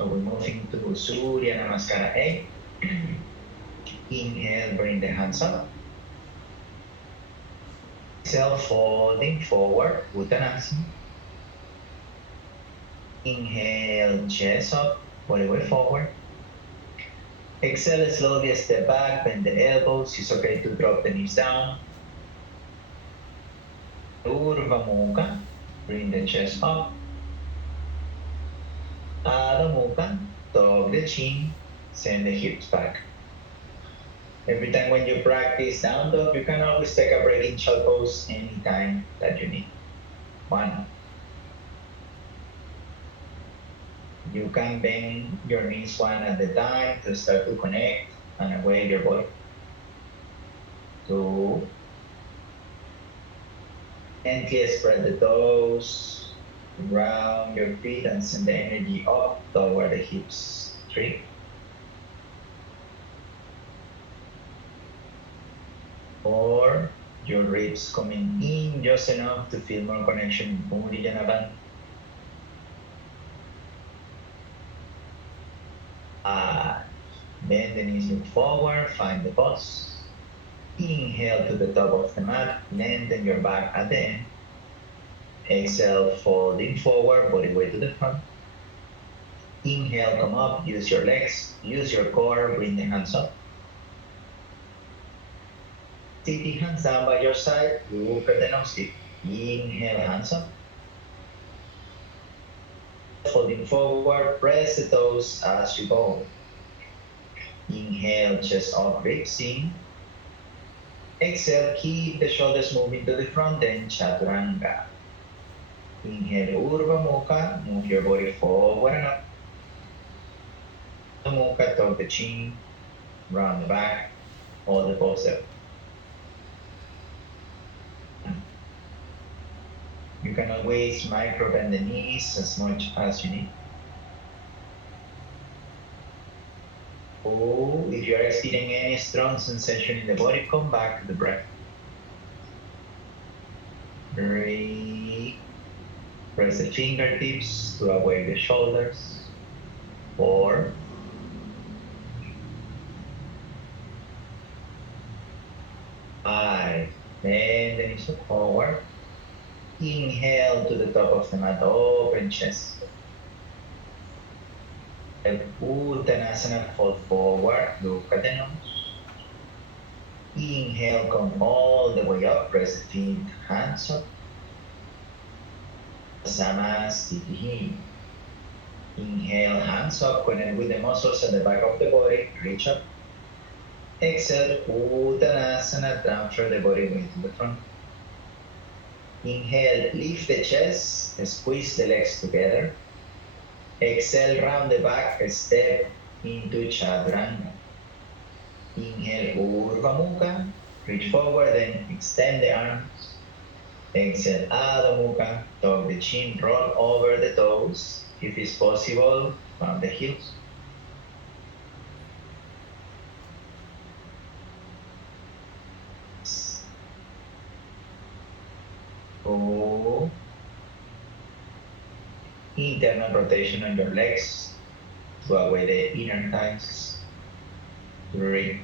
So we're moving to Surya Namaskara A. Inhale, bring the hands up. Exhale, folding forward, Uttanasana. Inhale, chest up, body weight forward. Exhale, slowly step back, bend the elbows. It's okay to drop the knees down. Urdhva Mukha, bring the chest up. Adho Mukha, tuck the chin, send the hips back. Every time when you practice down dog, you can always take a break in child pose anytime that you need. 1. You can bend your knees one at a time to start to connect and away your body. 2. Gently spread the toes, round your feet and send the energy up toward the hips. 3. 4. Your ribs coming in just enough to feel more connection. Pumuli Janaban. 5. Bend the knees, look forward, find the pause. Inhale to the top of the mat, lengthen your back at the end. Exhale, folding forward, body weight to the front. Inhale, come up, use your legs, use your core, bring the hands up. Take the hands down by your side, look at the nose tip. Inhale, hands up. Folding forward, press the toes as you go. Inhale, chest up, ribs in. Exhale, keep the shoulders moving to the front and chaturanga. Inhale, Urdhva Mukha, move your body forward and up. Mukha, tuck the chin, round the back, hold the pose up. You can always micro bend the knees as much as you need. Oh, if you are experiencing any strong sensation in the body, come back to the breath. 3. Press the fingertips to away the shoulders. 4. 5. Bend the knees forward. Inhale to the top of the mat, open chest. Uttanasana, fold forward, look at the nose. Inhale, come all the way up, press the feet, hands up. Samasthiti. Inhale, hands up, connect with the muscles at the back of the body, reach up. Exhale, Uttanasana, transfer the body weight to the front. Inhale, lift the chest, squeeze the legs together. Exhale, round the back, step into chaturanga. Inhale, Urdhva Mukha, reach forward and extend the arms. Exhale, Adho Mukha, tuck the chin, roll over the toes. If it's possible, from the heels. Oh. Internal rotation on your legs to away the inner thighs. 3.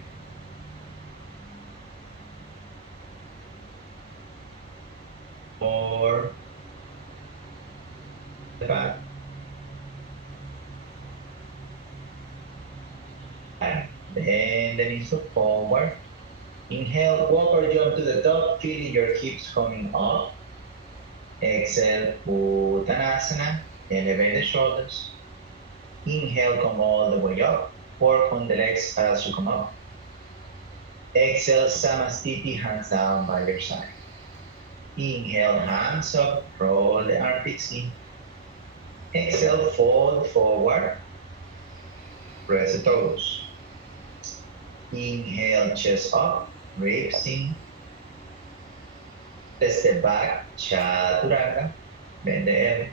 4. Back. 5. Bend the knees forward. Inhale, walk or jump to the top, feeling your hips coming up. Exhale, Uttanasana, elevate the shoulders. Inhale, come all the way up. Work on the legs as you come up. Exhale, Samasthiti, hands down by your side. Inhale, hands up, roll the armpits in. Exhale, fold forward. Press the toes. Inhale, chest up, ribs in. Step back, chaturanga, bend the elbows.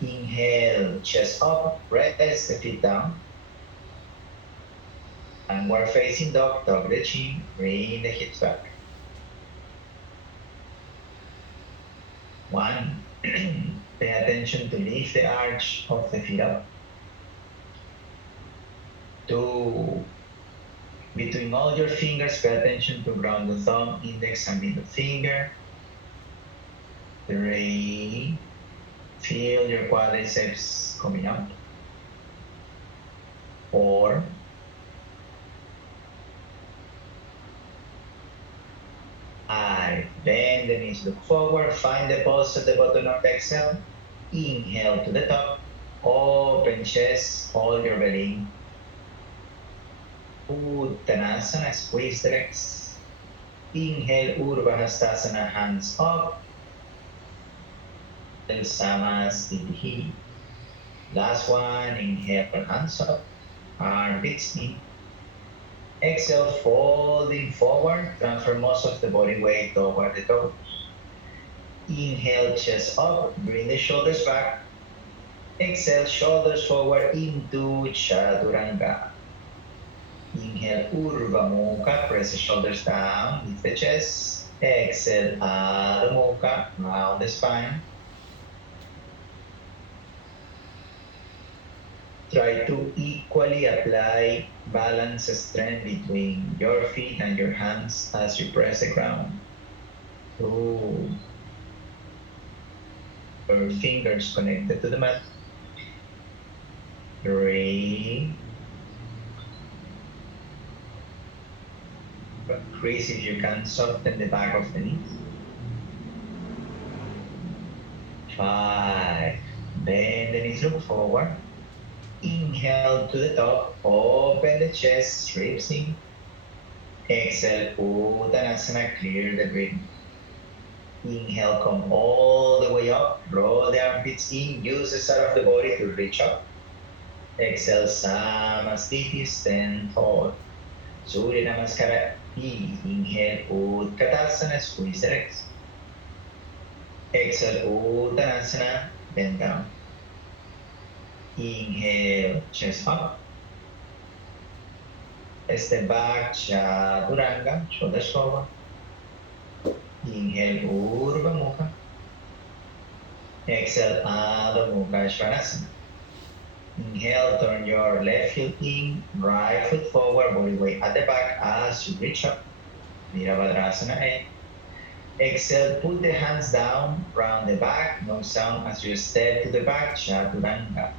Inhale, chest up, press the feet down. And we're facing dog, tuck the chin, bring the hips back. 1. Pay attention to lift the arch of the feet up. 2. Between all your fingers, pay attention to ground the thumb, index, and middle finger. 3. Feel your quadriceps coming up. 4. 5. Bend the knees, look forward, find the pulse at the bottom of the exhale. Inhale to the top, open chest, hold your belly. Uttanasana, squeeze the legs. Inhale, Urdhva Hastasana, hands up. Samasthiti. Last one, inhale, hands up, armpits in. Exhale, folding forward, transfer most of the body weight toward the toes. Inhale, chest up, bring the shoulders back. Exhale, shoulders forward into Chaturanga. Inhale, Urdhva Mukha, press the shoulders down, lift the chest. Exhale, Adho Mukha, round the spine. Try to equally apply balance strength between your feet and your hands as you press the ground. 2. Your fingers connected to the mat. 3. Increase if you can, soften the back of the knees. 5. Bend the knees, look forward. Inhale to the top, open the chest, ribs in. Exhale, Uttanasana, clear the breathing. Inhale, come all the way up, roll the armpits in, use the side of the body to reach up. Exhale, Samasthiti, stand tall. Surya Namaskara, inhale, Utkatasana, squeeze the legs. Exhale, Uttanasana, bend down. Inhale, chest up. Step back, Chaturanga, shoulders forward. Inhale, Urdhva Mukha. Exhale, Adho Mukha Svanasana. Inhale, turn your left heel in, right foot forward, body weight at the back as you reach up. Virabhadrasana 8. Exhale, put the hands down, round the back, no sound as you step to the back, Chaturanga.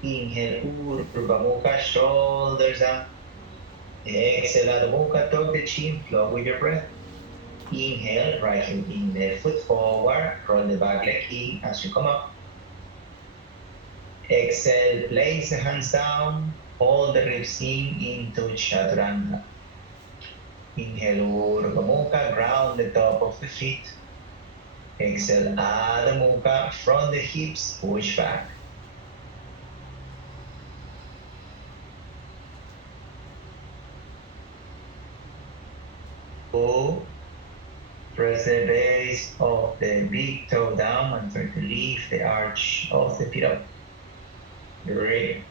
Inhale, Urdhva Mukha, shoulders down. Exhale, Adho Mukha, tuck the chin, flow with your breath. Inhale, right heel in, left foot forward, roll the back leg in as you come up. Exhale, place the hands down, hold the ribs in into Chaturanga. Inhale, Urdhva Mukha, ground the top of the feet. Exhale, Adho Mukha, from the hips, push back. Press the base of the big toe down and try to lift the arch of the feet up. Great.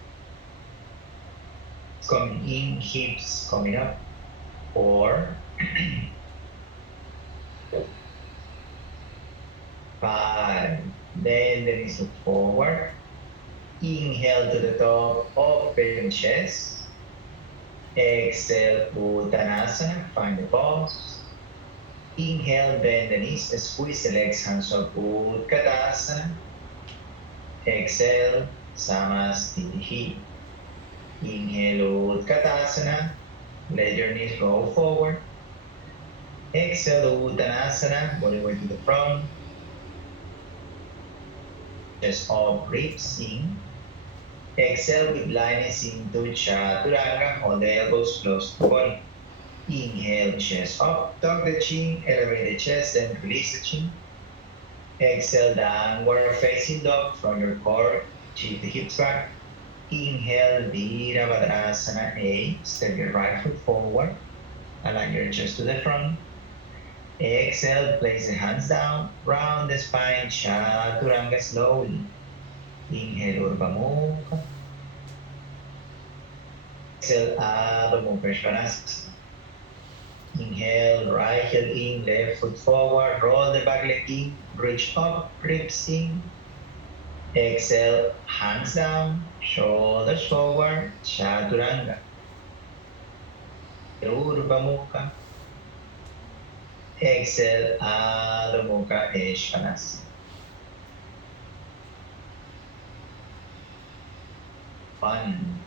Coming in, hips coming up. 4. 5. Bend the knees, look forward. Inhale to the top, open chest. Exhale, Uttanasana, find the pause. Inhale, bend the knees, squeeze the legs, hands up, Utkatasana. Exhale, Samasthiti. Inhale, Utkatasana. Let your knees roll forward. Exhale, Uttanasana, body weight to the front. Chest up, ribs in. Exhale with lightness into Chaturanga, hold the elbows close to the body. Inhale, chest up, tuck the chin, elevate the chest, and release the chin. Exhale, downward facing dog from your core, shift the hips back. Inhale, Virabhadrasana 8, step your right foot forward, align your chest to the front. Exhale, place the hands down, round the spine, Chaturanga slowly. Inhale, Urdhva Mukha. Exhale, Adho Mukha Svanasana. Inhale, right heel in, left foot forward, roll the back leg in, reach up, ribs in. Exhale, hands down, shoulders forward, chaturanga. Urdhva Mukha. Exhale, Adho Mukha, Eshvanasana. One.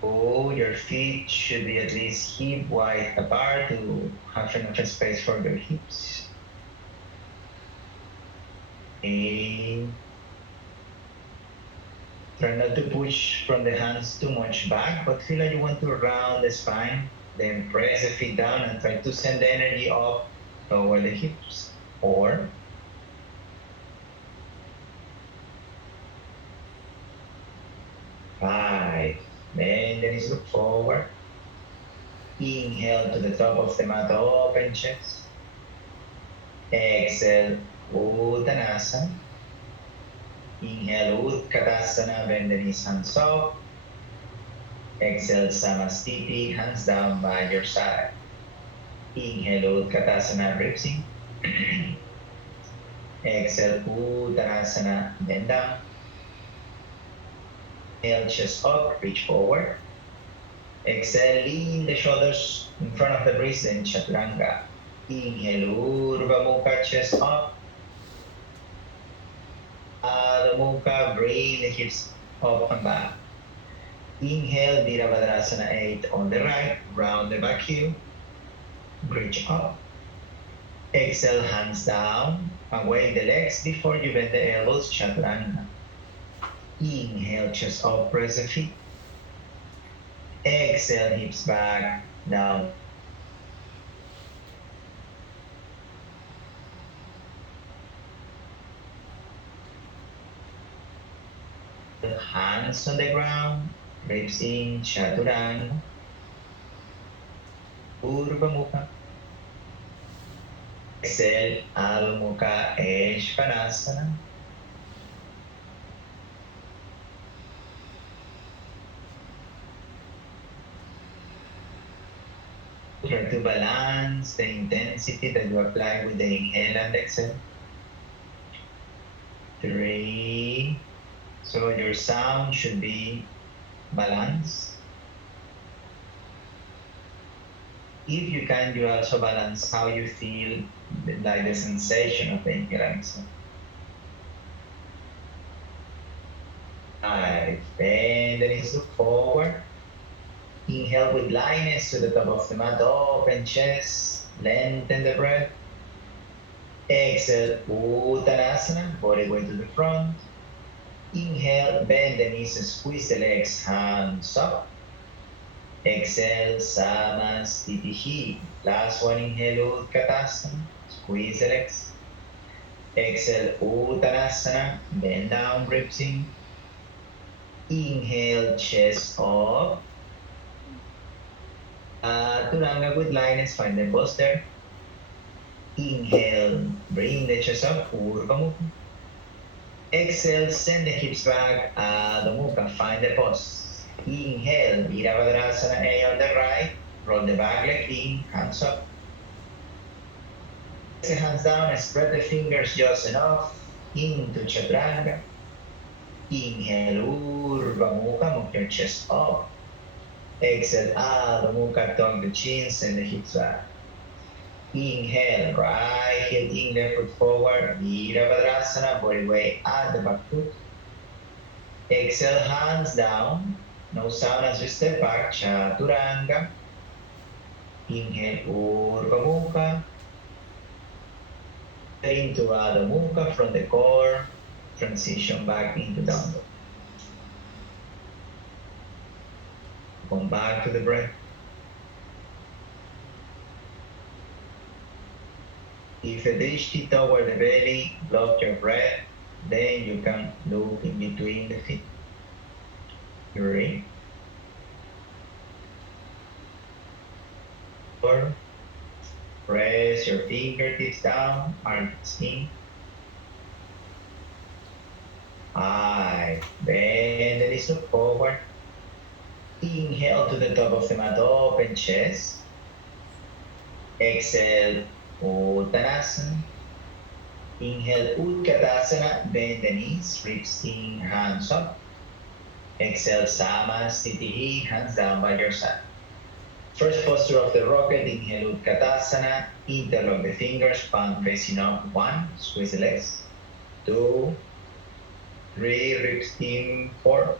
Oh, your feet should be at least hip wide apart to have enough space for your hips. And try not to push from the hands too much back, but feel like you want to round the spine. Then press the feet down and try to send the energy up toward the hips. 4, 5. Bend the knees, look forward. Inhale to the top of the mat, open chest. Exhale, Uttanasana. Inhale, Utkatasana, bend the knees, hands up. Exhale, Samastiti, hands down by your side. Inhale, Utkatasana, ribs in. Exhale, Uttanasana, bend down. Inhale, chest up, reach forward. Exhale, lean the shoulders in front of the wrist, then chaturanga. Inhale, Urdhva Mukha, chest up. Adho Mukha, bring the hips up and back. Inhale, Virabhadrasana 8 on the right, round the back heel, reach up. Exhale, hands down, away the legs before you bend the elbows, chaturanga. Inhale, chest up, press the feet. Exhale, hips back, down. Hands on the ground, ribs in, chaturanga. Urdhva Mukha. Exhale, Adho Mukha, Eshvanasana. Try to balance the intensity that you apply with the inhale and exhale. 3. So your sound should be balanced. If you can, you also balance how you feel, like the sensation of the inhale and exhale. 5. Bend the knees, look forward. Inhale with lightness to the top of the mat, open chest, lengthen the breath. Exhale, Uttanasana, body weight to the front. Inhale, bend the knees and squeeze the legs, hands up. Exhale, Samastitihi. Last one, inhale, Utkatasana, squeeze the legs. Exhale, Uttanasana, bend down, ribs in. Inhale, chest up. Chaturanga with lightness, find the pose there. Inhale, bring the chest up, Urdhva Mukha. Exhale, send the hips back, Adho Mukha, find the pose. Inhale, Virabhadrasana A on the right, roll the back leg in, hands up. Press the hands down and spread the fingers just enough into chaturanga. Inhale, Urdhva Mukha, move your chest up. Exhale, Adho Mukha, tuck the chin, send the hips back. Inhale, right heel in, left foot forward, Virabhadrasana, body weight at the back foot. Exhale, hands down, no sound as you step back, chaturanga. Inhale, Urdhva Mukha. Into Adho Mukha from the core, transition back into downward. Come back to the breath. If a drishti toward the belly block your breath, then you can look in between the feet. 3, 4. Press your fingertips down, arms in. 5. Bend the knees, look forward. Inhale to the top of the mat, open chest. Exhale, Uttanasana. Inhale, Utkatasana, bend the knees, ribs in, hands up. Exhale, Samasthiti, hands down by your side. First posture of the rocket, inhale, Utkatasana, interlock the fingers, palm facing up. 1, squeeze the legs. 2, 3, ribs in. 4,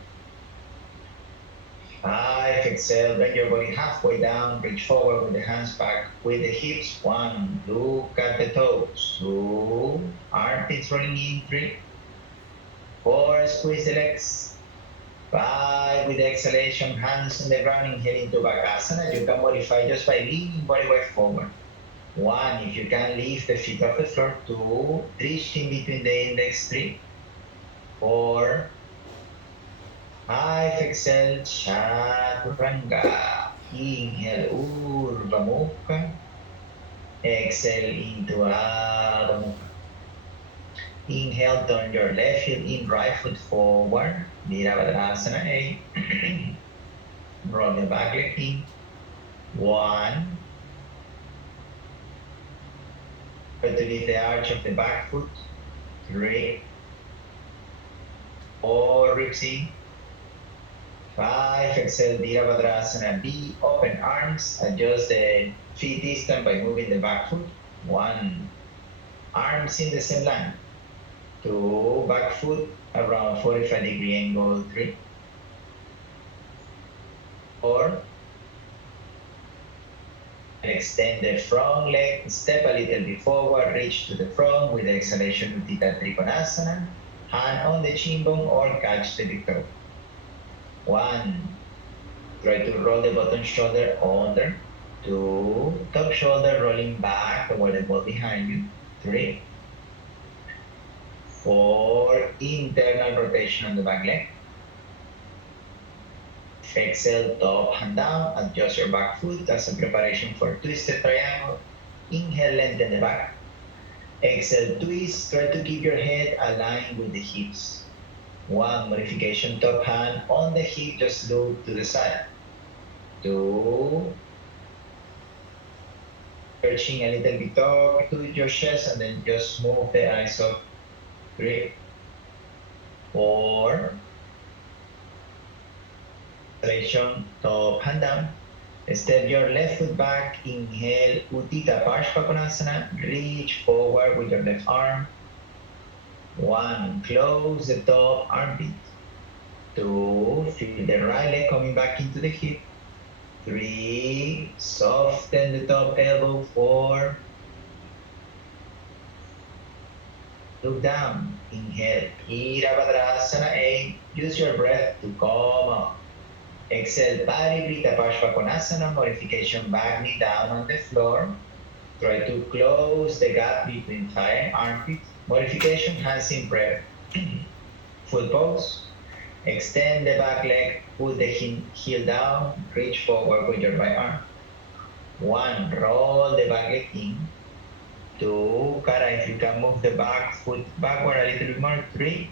5, exhale, bring your body halfway down, reach forward with the hands back, with the hips. 1, look at the toes. 2, armpits rolling in. 3, 4, squeeze the legs. 5, with the exhalation, hands on the ground, inhale into Bakasana. You can modify just by leaning body weight forward. 1, if you can lift the feet off the floor. 2, reach in between the index. 3, 4, 5, exhale, Chaturanga. Inhale, Urdhva Mukha. Exhale into Adho Mukha. Inhale, turn your left heel in, right foot forward. Virabhadrasana A. Roll the back leg in. 1. Try to lift the arch of the back foot. 3, 4, ribs in. 5, exhale, Virabhadrasana B. Open arms, adjust the feet distance by moving the back foot. 1, arms in the same line. 2, back foot around 45-degree angle. 3, 4, extend the front leg, step a little bit forward, reach to the front with the exhalation, Utthita Trikonasana. Hand on the chin bone or catch the big toe. 1, try to roll the bottom shoulder under. 2, top shoulder rolling back toward the ball behind you. 3, 4, internal rotation on the back leg. Exhale, top hand down, adjust your back foot as a preparation for twisted triangle. Inhale, lengthen the back. Exhale, twist, try to keep your head aligned with the hips. 1, modification, top hand on the hip, just look to the side. 2, stretching a little bit up to your chest and then just move the eyes up. 3, 4, exhalation, top hand down. Step your left foot back, inhale, Utthita Parshvakonasana, reach forward with your left arm. 1, close the top armpit. 2, feel the right leg coming back into the hip. 3, soften the top elbow. 4, look down. Inhale, Virabhadrasana A. Use your breath to come up. Exhale, Parivrita Parshvakonasana, modification, back knee down on the floor. Try to close the gap between thigh and armpit. Modification, hands in prayer. Foot pose. Extend the back leg, put the heel down, reach forward with your right arm. 1, roll the back leg in. 2, Kara, if you can move the back foot backward a little bit more. 3,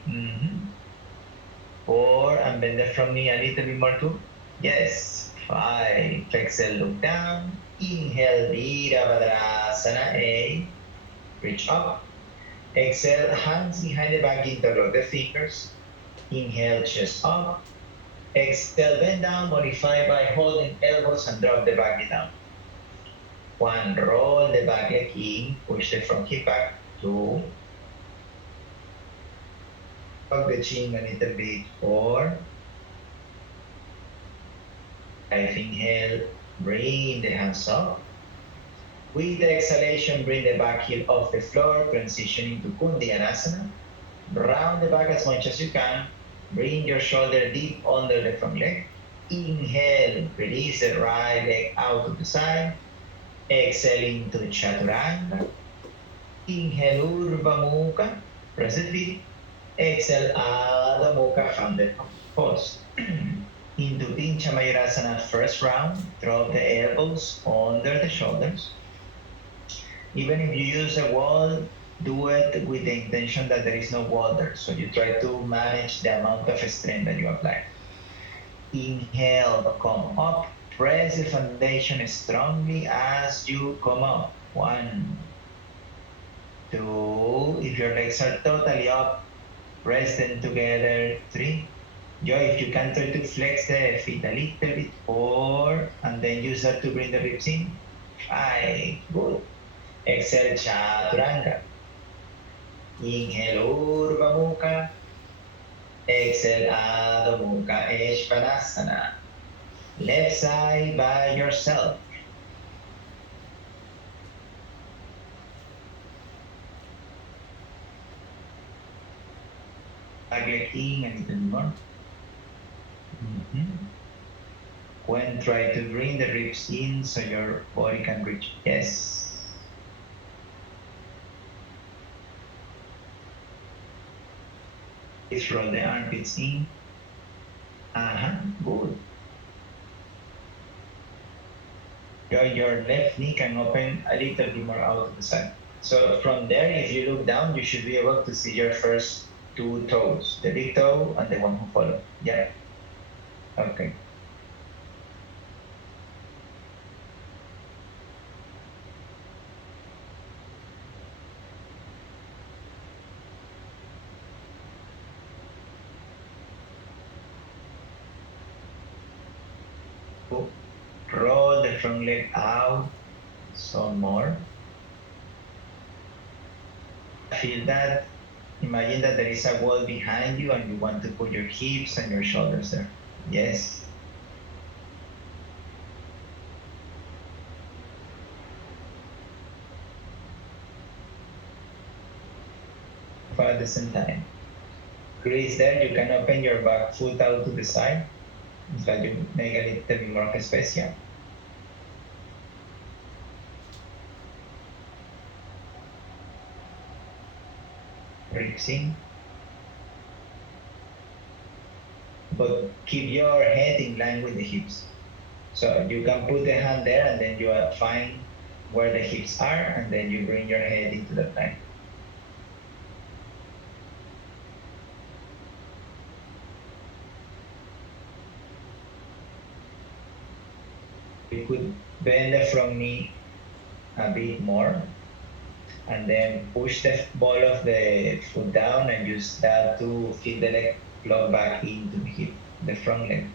4, and bend the front knee a little bit more too. Yes. 5, exhale, look down. Inhale, Virabhadrasana A. Reach up. Exhale, hands behind the back, interlock the fingers. Inhale, chest up. Exhale, bend down, modify by holding elbows and drop the back knee down. 1, roll the back leg in, push the front hip back. 2, tuck the chin a little bit. 4, 5, inhale, bring the hands up. With the exhalation, bring the back heel off the floor, transitioning to Kundiyanasana. Round the back as much as you can. Bring your shoulder deep under the front leg. Inhale, release the right leg out to the side. Exhale into Chaturanga. Inhale, Urdhva Mukha. Press the feet. Exhale, Adho Mukha, hundred pose. Into Pincha Mayurasana, first round. Drop the elbows under the shoulders. Even if you use a wall, do it with the intention that there is no wall there. So you try to manage the amount of strength that you apply. Inhale, come up. Press the foundation strongly as you come up. 1, 2. If your legs are totally up, press them together. 3. Joy, if you can try to flex the feet a little bit. 4. And then use that to bring the ribs in. 5. Good. Exhale, Chaturanga. Inhale, Urdhva Mukha. Exhale, Adho Mukha, Eshvanasana. Left side by yourself. Again, a little more. When try to bring the ribs in so your body can reach. Yes. Please roll the armpits in. Good. Your left knee can open a little bit more out to the side. So from there, if you look down, you should be able to see your first 2 toes, the big toe and the one who follows. Yeah. Okay. Roll the front leg out some more. Feel that. Imagine that there is a wall behind you and you want to put your hips and your shoulders there. Yes. At the same time. Crease there, you can open your back foot out to the side. So you make a little bit more of space. Ribs in. But keep your head in line with the hips. So you can put the hand there and then you find where the hips are and then you bring your head into that line. You could bend the front knee a bit more and then push the ball of the foot down and use that to feed the leg lock back into the hip, the front leg.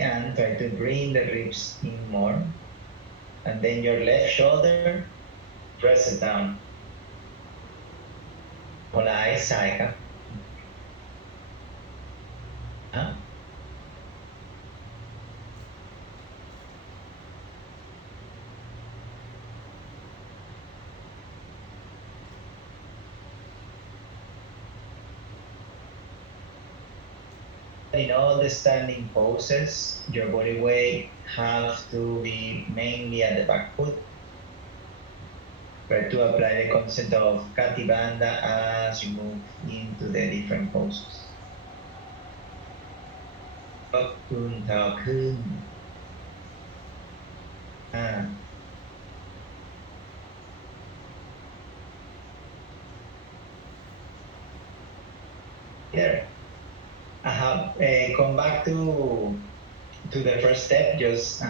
And try to bring the ribs in more. And then your left shoulder, press it down. Mulai saiครับ In all the standing poses, your body weight has to be mainly at the back foot. Try to apply the concept of Katibanda as you move into the different poses. Up, kun. There. Come back to the first step. Just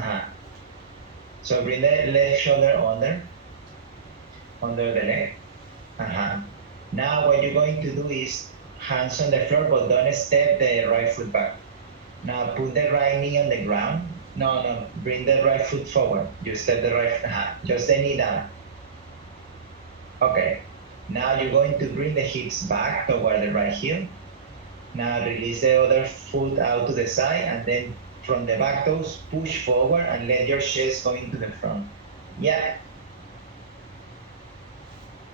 so bring the left shoulder under the leg. Now what you're going to do is hands on the floor, but don't step the right foot back. Now put the right knee on the ground. No, bring the right foot forward. You step the right, just the knee down. Okay. Now you're going to bring the hips back toward the right heel. Now release the other foot out to the side and then from the back toes, push forward and let your chest go into the front. Yeah.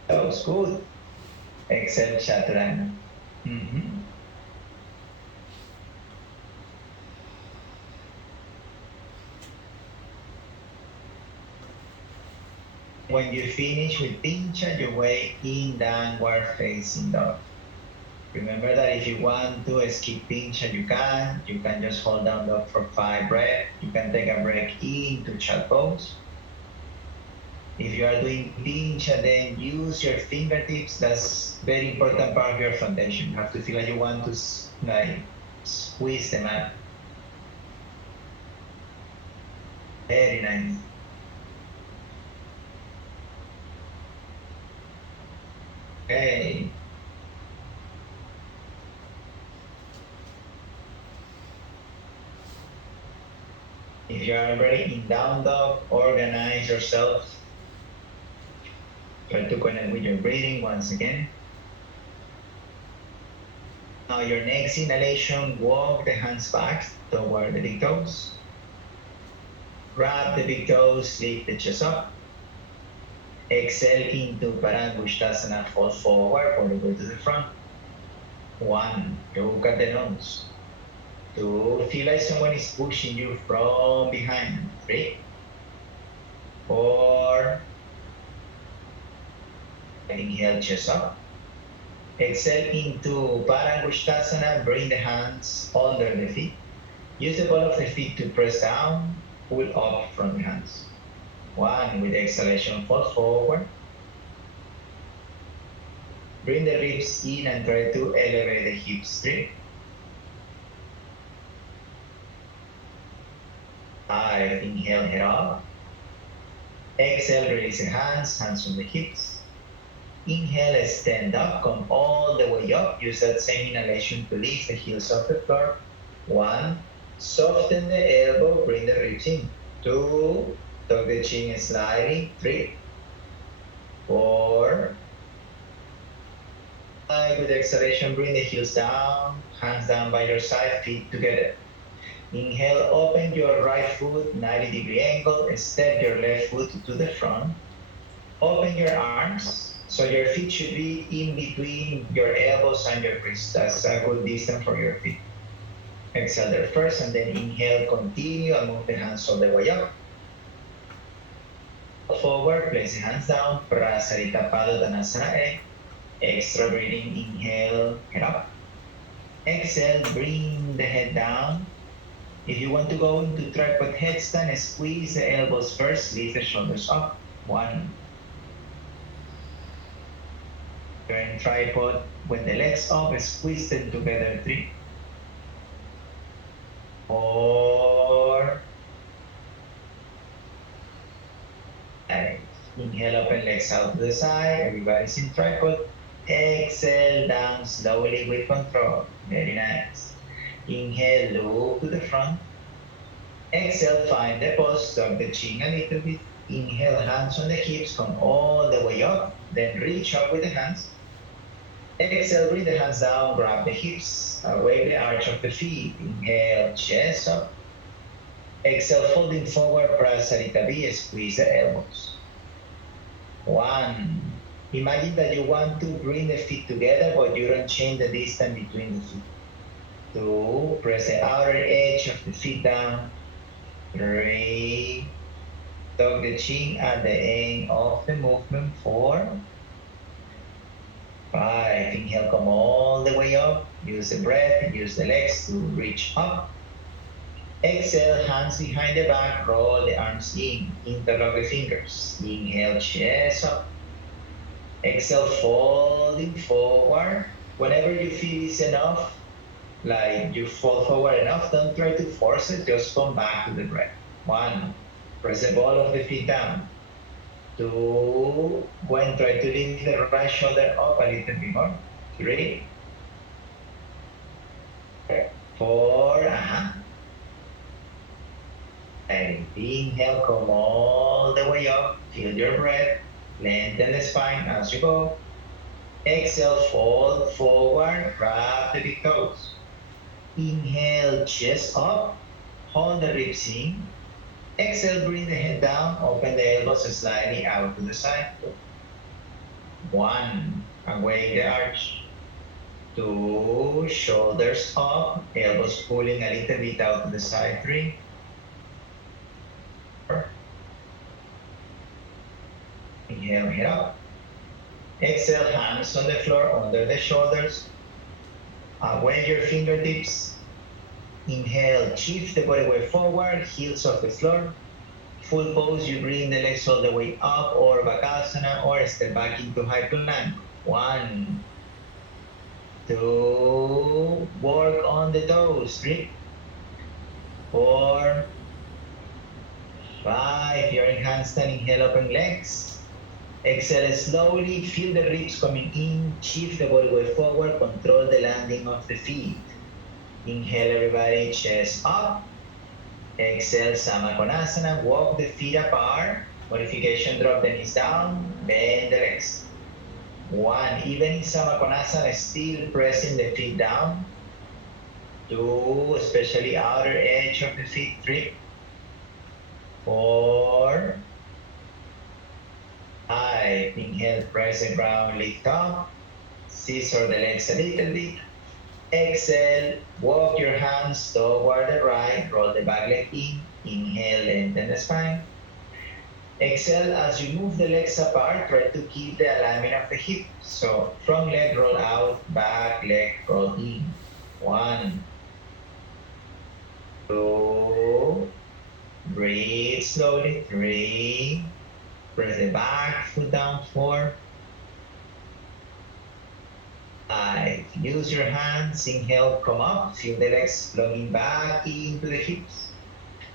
That was good. Exhale, Chaturanga. When you finish with pincha, you way in downward facing dog. Remember that if you want to skip pincha, you can just hold down dog for 5 breaths. You can take a break into chat pose. If you are doing pinch and then use your fingertips, that's very important part of your foundation. You have to feel like you want to like squeeze the mat. Very nice. Okay. If you are already in down dog, organize yourself. Try to connect with your breathing once again. Now your next inhalation, walk the hands back toward the big toes. Grab the big toes, lift the chest up. Exhale into Parangushtasana, fall forward all the way to the front. 1, look at the nose. 2, feel like someone is pushing you from behind. 3, 4, inhale, chest up. Exhale into Parangushtasana, bring the hands under the feet. Use the ball of the feet to press down, pull up from the hands. 1, with exhalation, fall forward. Bring the ribs in and try to elevate the hips. 3, 5, inhale, head up. Exhale, release the hands on the hips. Inhale, stand up, come all the way up. Use that same inhalation to lift the heels off the floor. 1, soften the elbow, bring the ribs in. 2, tuck the chin slightly. 3, 4, 5. With exhalation, bring the heels down, hands down by your side, feet together. Inhale, open your right foot, 90-degree angle, step your left foot to the front. Open your arms, so your feet should be in between your elbows and your wrists. That's a good distance for your feet. Exhale there first, and then inhale, continue, and move the hands all the way up. Forward, place the hands down, Prasarita Padottanasana. Extra breathing, inhale, head up. Exhale, bring the head down. If you want to go into tripod headstand, squeeze the elbows first, lift the shoulders up. 1. Turn tripod with the legs up, squeeze them together. 3, 4. And inhale, open legs out to the side. Everybody's in tripod. Exhale, down slowly with control. Very nice. Inhale, look to the front. Exhale, find the pose, tuck the chin a little bit. Inhale, hands on the hips, come all the way up. Then reach up with the hands. Exhale, bring the hands down, grab the hips, away the arch of the feet. Inhale, chest up. Exhale, folding forward, Prasarita V, squeeze the elbows. 1. Imagine that you want to bring the feet together, but you don't change the distance between the feet. 2, press the outer edge of the feet down. 3, tuck the chin at the end of the movement. 4, 5, inhale, come all the way up. Use the breath, use the legs to reach up. Exhale, hands behind the back, roll the arms in, interlock the fingers. Inhale, chest up. Exhale, folding forward. Whenever you feel it's enough, like you fall forward enough, don't try to force it, just come back to the breath. 1, press the ball of the feet down. 2, go and try to lift the right shoulder up a little bit more. 3, 4, and inhale, come all the way up, feel your breath, lengthen the spine as you go. Exhale, fold forward, grab the big toes. Inhale, chest up, hold the ribs in. Exhale, bring the head down, open the elbows slightly out to the side. 1, away the arch. 2, shoulders up, elbows pulling a little bit out to the side. 3, 4. Inhale, head up. Exhale, hands on the floor, under the shoulders. Away your fingertips. Inhale, shift the body weight forward, heels off the floor. Full pose, you bring the legs all the way up or Bakasana or step back into high plank. 1, 2, work on the toes. 3, 4, 5. You're in handstand, inhale, open legs. Exhale slowly, feel the ribs coming in, shift the body weight forward, control the landing of the feet. Inhale everybody, chest up. Exhale, Samakonasana, walk the feet apart. Modification, drop the knees down, bend the legs. 1, even in Samakonasana, still pressing the feet down. 2, especially outer edge of the feet. 3, 4, 5. Inhale, press the ground, lift up. Scissor the legs a little bit. Exhale, walk your hands toward the right, roll the back leg in. Inhale, lengthen the spine. Exhale, as you move the legs apart, try to keep the alignment of the hip. So front leg roll out, back leg roll in. 1, 2, breathe slowly. 3, press the back foot down. 4, 5. Use your hands. Inhale, come up. Feel the legs flowing back into the hips.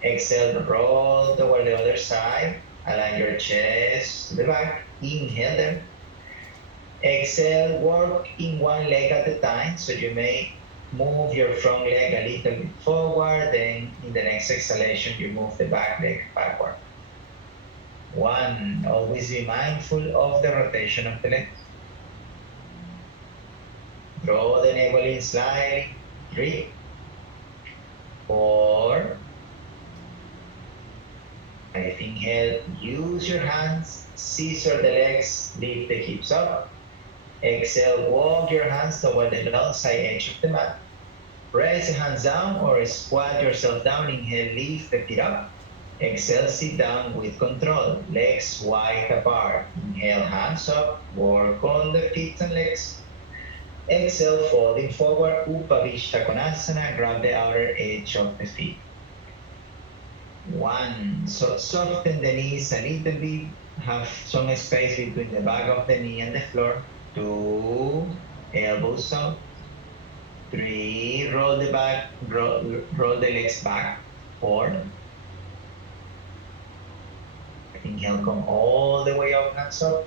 Exhale, roll toward the other side. Align your chest to the back. Inhale them. Exhale, work in one leg at a time. So you may move your front leg a little bit forward. Then in the next exhalation, you move the back leg backward. 1, always be mindful of the rotation of the leg. Draw the navel in slightly. 3, 4, 5. Inhale, use your hands, scissor the legs, lift the hips up. Exhale, walk your hands toward the long side edge of the mat. Press the hands down or squat yourself down. Inhale, lift the feet up. Exhale, sit down with control. Legs wide apart. Inhale, hands up. Work on the feet and legs. Exhale, folding forward, Upavishta Konasana, grab the outer edge of the feet. 1, so soften the knees a little bit, have some space between the back of the knee and the floor. 2, elbows out. 3, roll the the legs back. 4, inhale, come all the way up, hands up.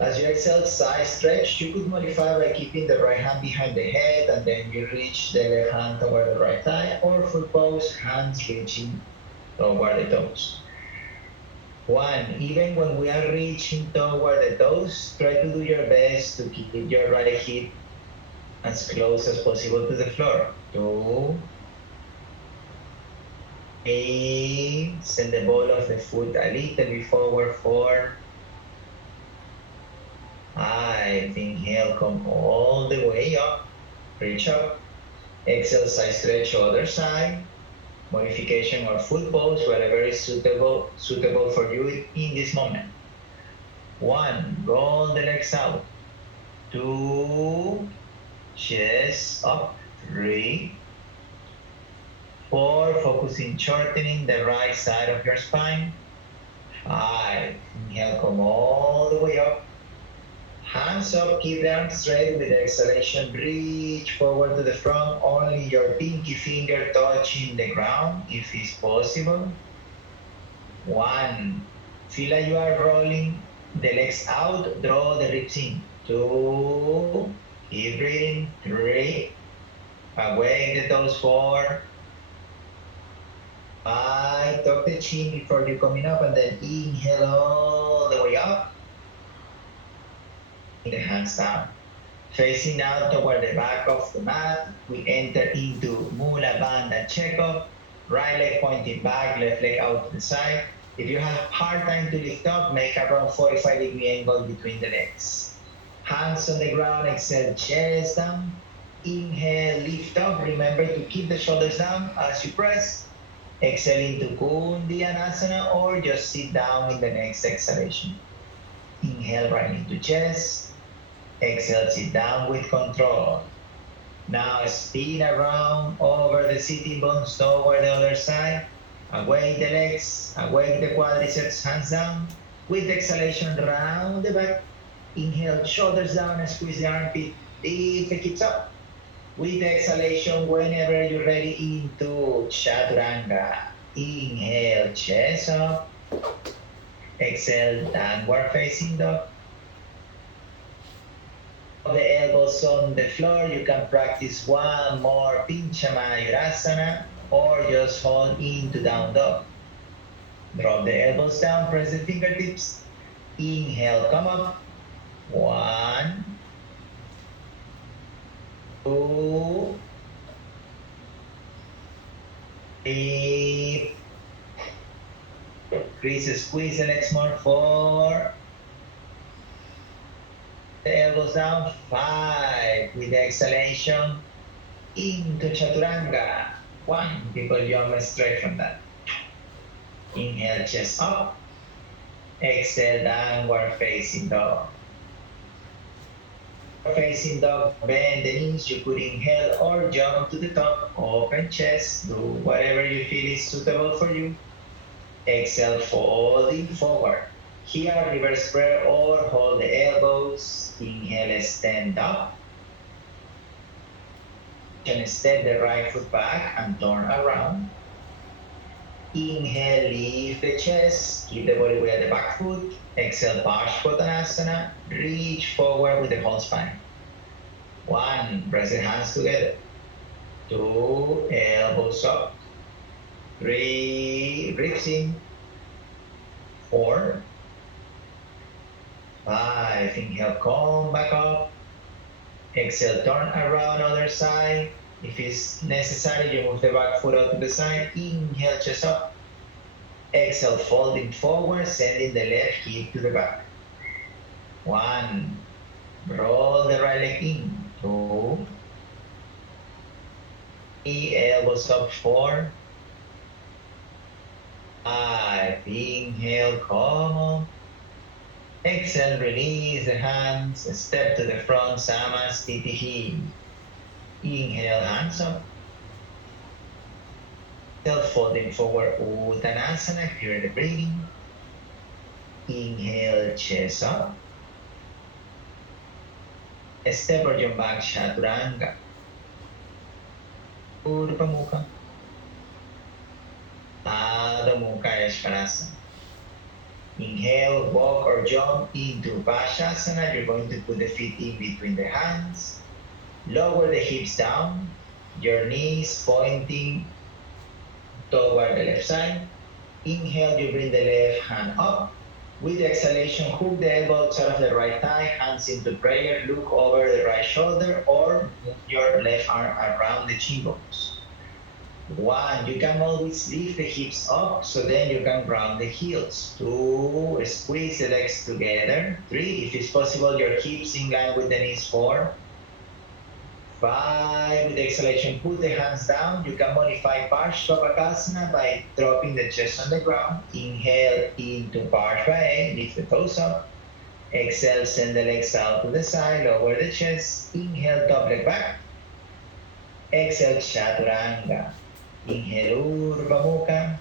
As you exhale, side stretch. You could modify by keeping the right hand behind the head and then you reach the left hand toward the right thigh, or full pose, hands reaching toward the toes. 1, even when we are reaching toward the toes, try to do your best to keep your right hip as close as possible to the floor. 2, 3, send the ball of the foot a little bit forward. 4, 5, inhale, come all the way up, reach up. Exhale, side stretch, other side. Modification or full pose, whatever is suitable for you in this moment. 1, roll the legs out. 2, chest up. 3, 4, focusing shortening the right side of your spine. 5, inhale, come all the way up. Hands up, keep the arms straight. With the exhalation, reach forward to the front. Only your pinky finger touching the ground, if it's possible. 1, feel like you are rolling the legs out, draw the ribs in. 2, keep breathing. 3, awake the toes. 4, 5, tuck the chin before you coming up, and then inhale all the way up. The hands down. Facing out toward the back of the mat, we enter into Mula Bandha checkup. Right leg pointing back, left leg out to the side. If you have hard time to lift up, make around 45-degree angle between the legs. Hands on the ground, exhale, chest down. Inhale, lift up. Remember to keep the shoulders down as you press. Exhale into Kundiyanasana or just sit down in the next exhalation. Inhale right into chest. Exhale, sit down with control. Now spin around over the sitting bones toward the other side. Awake the legs, awake the quadriceps, hands down. With the exhalation, round the back. Inhale, shoulders down and squeeze the armpit. Lift the hips up. With the exhalation, whenever you're ready, into chaturanga. Inhale, chest up. Exhale, downward facing dog. The elbows on the floor, you can practice one more Pincha Mayurasana or just hold into down dog. Drop the elbows down, press the fingertips. Inhale, come up. 1, 2, 3. Crease, squeeze the legs more. 4. The elbows down. 5. With the exhalation, into chaturanga. 1. People jump straight from that. Inhale, chest up. Exhale, downward facing dog. Facing dog, bend the knees. You could inhale or jump to the top. Open chest. Do whatever you feel is suitable for you. Exhale, folding forward. Here, reverse prayer or hold the elbows. Inhale, stand up. And step the right foot back and turn around. Inhale, lift the chest. Keep the body weight at the back foot. Exhale, Parsvottanasana. Reach forward with the whole spine. 1, press the hands together. 2, elbows up. 3, ribs in. 4, 5, inhale, come back up. Exhale, turn around other side. If it's necessary, you move the back foot out to the side. Inhale, chest up. Exhale, folding forward, sending the left hip to the back. 1, roll the right leg in. 2, 3, elbows up. 4, 5, inhale, come up. Exhale, release the hands, step to the front, Samasthiti. Inhale, hands up. Exhale, folding forward, Uttanasana, clear the breathing. Inhale, chest up. Step or jump back, Chaturanga. Urdhva Mukha. Adho Mukha, Svanasana. Inhale, walk or jump into Vajrasana. You're going to put the feet in between the hands. Lower the hips down. Your knees pointing toward the left side. Inhale, you bring the left hand up. With the exhalation, hook the elbow outside of the right thigh, hands into prayer, look over the right shoulder, or move your left arm around the chin bones. 1, you can always lift the hips up, so then you can ground the heels. 2, squeeze the legs together. 3, if it's possible, your hips in line with the knees. 4, 5, with the exhalation, put the hands down. You can modify Parsvottanasana by dropping the chest on the ground. Inhale into Parsva, lift the toes up. Exhale, send the legs out to the side, lower the chest. Inhale, top leg back. Exhale, Chaturanga. Inhale, Urdhva Mukha.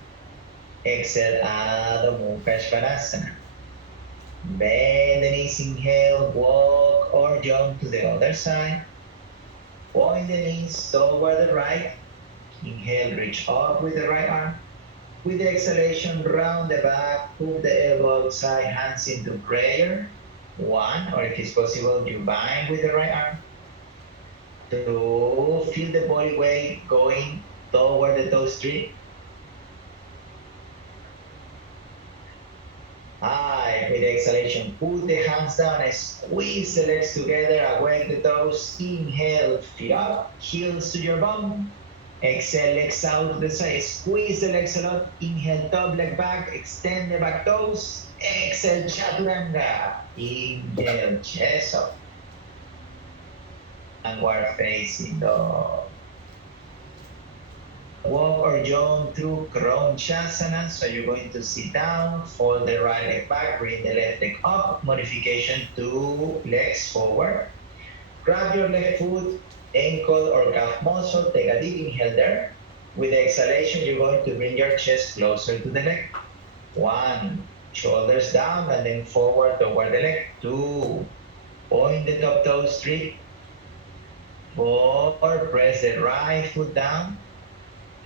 Exhale, Adho Mukha Svanasana. Bend the knees, inhale, walk or jump to the other side. Point the knees toward the right. Inhale, reach up with the right arm. With the exhalation, round the back, hook the elbow outside, hands into prayer. 1, or if it's possible, you bind with the right arm. 2, feel the body weight going toward the toe strip. 5, with the exhalation, put the hands down and squeeze the legs together, awake the toes. Inhale, feet up, heels to your bum. Exhale, legs out to the side, squeeze the legs a lot. Inhale, top leg back, extend the back toes. Exhale, Chaturanga. Inhale, chest up. Downward facing dog. Walk or jump through Kronchasana. So you're going to sit down, fold the right leg back, bring the left leg up. Modification, 2 legs forward. Grab your left foot, ankle or calf muscle. Take a deep inhale there. With the exhalation, you're going to bring your chest closer to the leg. 1, shoulders down and then forward toward the leg. 2, point the top toes. 3, 4, press the right foot down.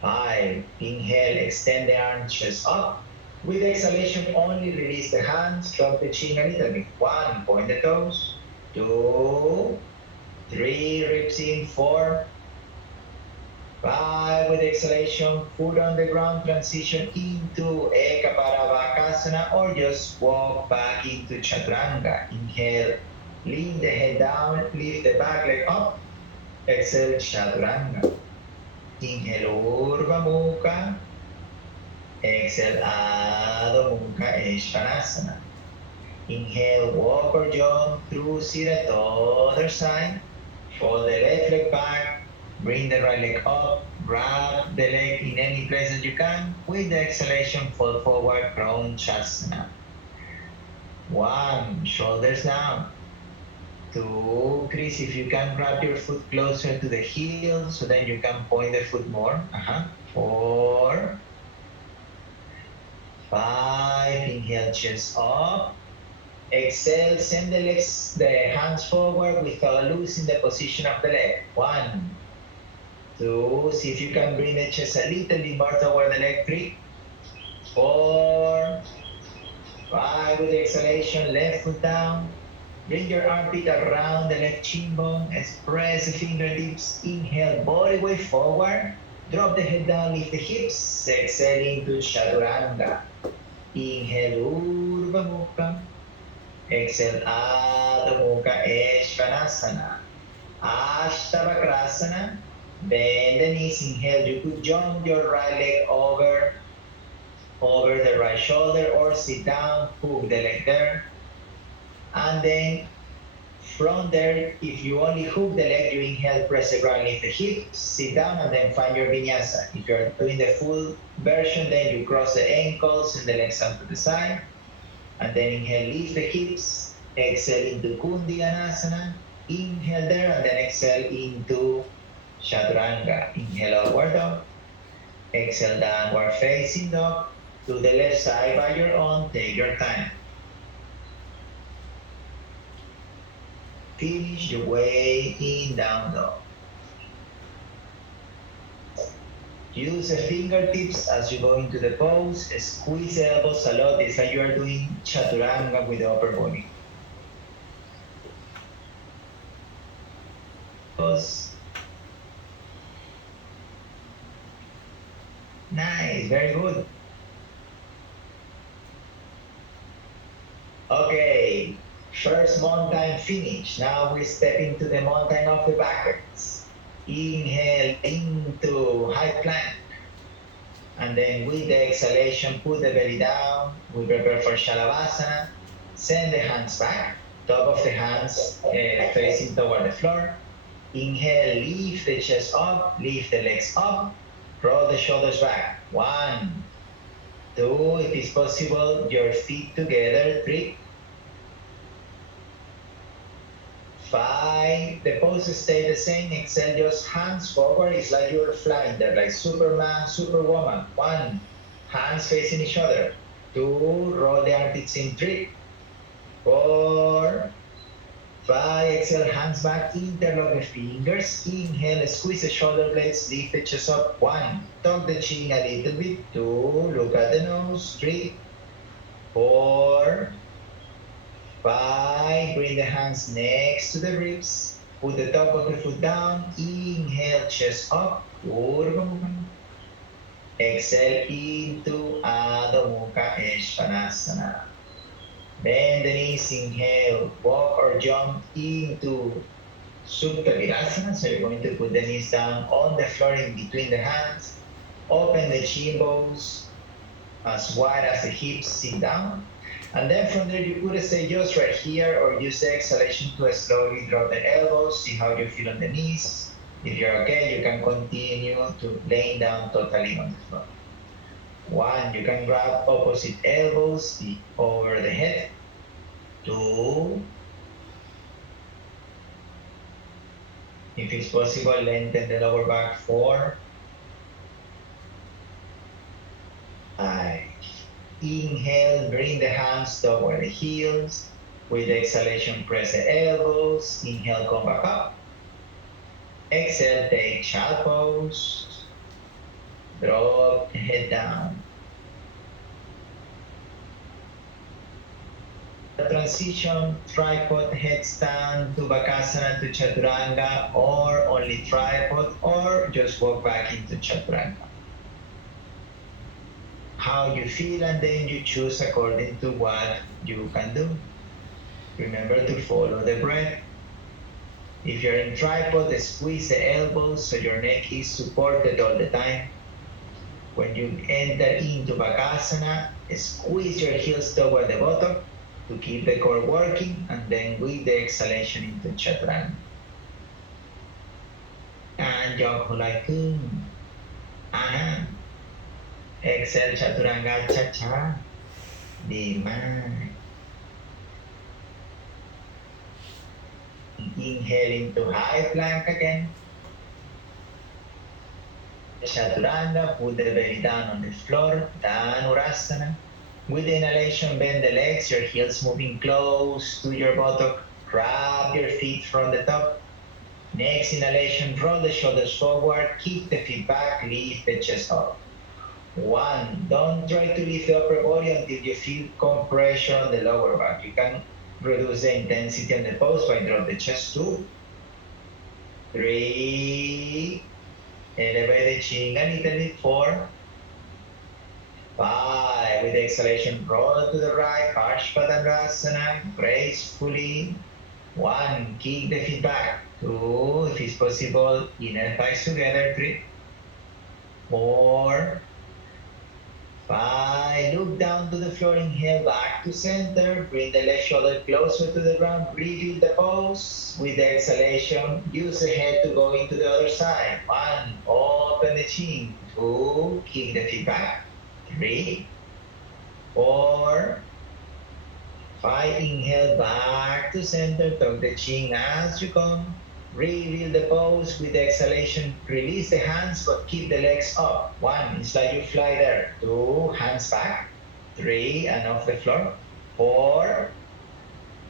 5, inhale, extend the arms, chest up. With exhalation, only release the hands, drop the chin a little bit. 1, point the toes. 2, 3, ribs in. 4, 5, with exhalation, foot on the ground, transition into Ekaparavakasana or just walk back into Chaturanga. Inhale, lean the head down, lift the back leg up. Exhale, Chaturanga. Inhale, Urdhva Mukha. Exhale, Adho Mukha, Svanasana. Inhale, walk or jump through Siddha, other side. Fold the left leg back. Bring the right leg up, grab the leg in any place that you can. With the exhalation, fall forward, Kronchasana. 1, shoulders down. 2, Chris, if you can grab your foot closer to the heel so then you can point the foot more. 4, 5, inhale, chest up. Exhale, send the hands forward without losing the position of the leg. 1, 2, see if you can bring the chest a little bit more toward the leg. 3, 4, 5, with the exhalation, left foot down. Bring your armpit around the left chin bone. Press the fingertips. Inhale, body weight forward. Drop the head down, lift the hips. Exhale into Chaturanga. Inhale, Urdhva Mukha. Exhale, Adho Mukha, Svanasana. Ashtavakrasana. Bend the knees. Inhale, you could jump your right leg over the right shoulder or sit down, hook the leg there. And then from there, if you only hook the leg, you inhale, press the ground, lift the hips, sit down, and then find your vinyasa. If you're doing the full version, then you cross the ankles and the legs out to the side. And then inhale, lift the hips, exhale into Kundiganasana. Inhale there, and then exhale into Chaturanga. Inhale, upward dog. Exhale, downward facing dog. To the left side by your own, take your time. Finish your way in down dog. Use the fingertips as you go into the pose. Squeeze the elbows a lot. It's like you are doing Chaturanga with the upper body. Pose. Nice, very good. Okay, first mountain finish. Now we step into the mountain of the backwards. Inhale into high plank. And then with the exhalation, put the belly down. We prepare for Shalavasana. Send the hands back. Top of the hands facing toward the floor. Inhale, lift the chest up, lift the legs up. Roll the shoulders back. 1, 2, if it's possible, your feet together. 3, 5, the poses stay the same. Exhale, just hands forward. It's like you're flying there, like Superman, Superwoman. 1, hands facing each other. 2, roll the armpits in. 3, 4, 5, exhale, hands back, interlock the fingers. Inhale, squeeze the shoulder blades, lift the chest up. 1, tuck the chin a little bit. 2, look at the nose. 3, 4, 5, bring the hands next to the ribs. Put the top of the foot down. Inhale, chest up. Urdhva Mukha. Exhale into Adho Mukha, Svanasana. Bend the knees, inhale, walk or jump into Supta Virasana. So you're going to put the knees down on the floor in between the hands. Open the chin bones as wide as the hips, sit down. And then from there, you could stay just right here or use the exhalation to slowly drop the elbows, see how you feel on the knees. If you're okay, you can continue to laying down totally on the floor. 1, you can grab opposite elbows over the head. 2, if it's possible, lengthen the lower back. 4, Inhale, bring the hands toward the heels. With exhalation, press the elbows. Inhale, come back up. Exhale, take child pose. Drop the head down. Transition, tripod, headstand to Bakasana to Chaturanga, or only tripod, or just walk back into Chaturanga. How you feel, and then you choose according to what you can do. Remember to follow the breath. If you're in tripod, squeeze the elbows so your neck is supported all the time. When you enter into Bakasana, squeeze your heels toward the bottom to keep the core working, and then with the exhalation into Chaturanga. And jump like exhale Chaturanga Cha-Cha. Dimana. Inhale into high plank again. Chaturanga, put the belly down on the floor, Dhanurasana. With the inhalation, bend the legs, your heels moving close to your buttock. Grab your feet from the top. Next inhalation, roll the shoulders forward, keep the feet back, lift the chest up. 1, don't try to lift the upper body until you feel compression on the lower back. You can reduce the intensity on the pose by drop the chest. 2, 3, elevate the chin a little bit. 4, 5, with exhalation, roll to the right, Parshvadanasana, gracefully. 1, kick the feet back. 2, if it's possible, inner thighs together. 3, 4, 5, look down to the floor, inhale back to center, bring the left shoulder closer to the ground, rebuild the pose. With the exhalation, use the head to go into the other side. 1, open the chin. 2, kick the feet back. 3, 4, 5, inhale back to center, tuck the chin as you come. Reveal the pose. With the exhalation, release the hands but keep the legs up. 1, it's like you fly there. 2, hands back. 3, and off the floor. 4,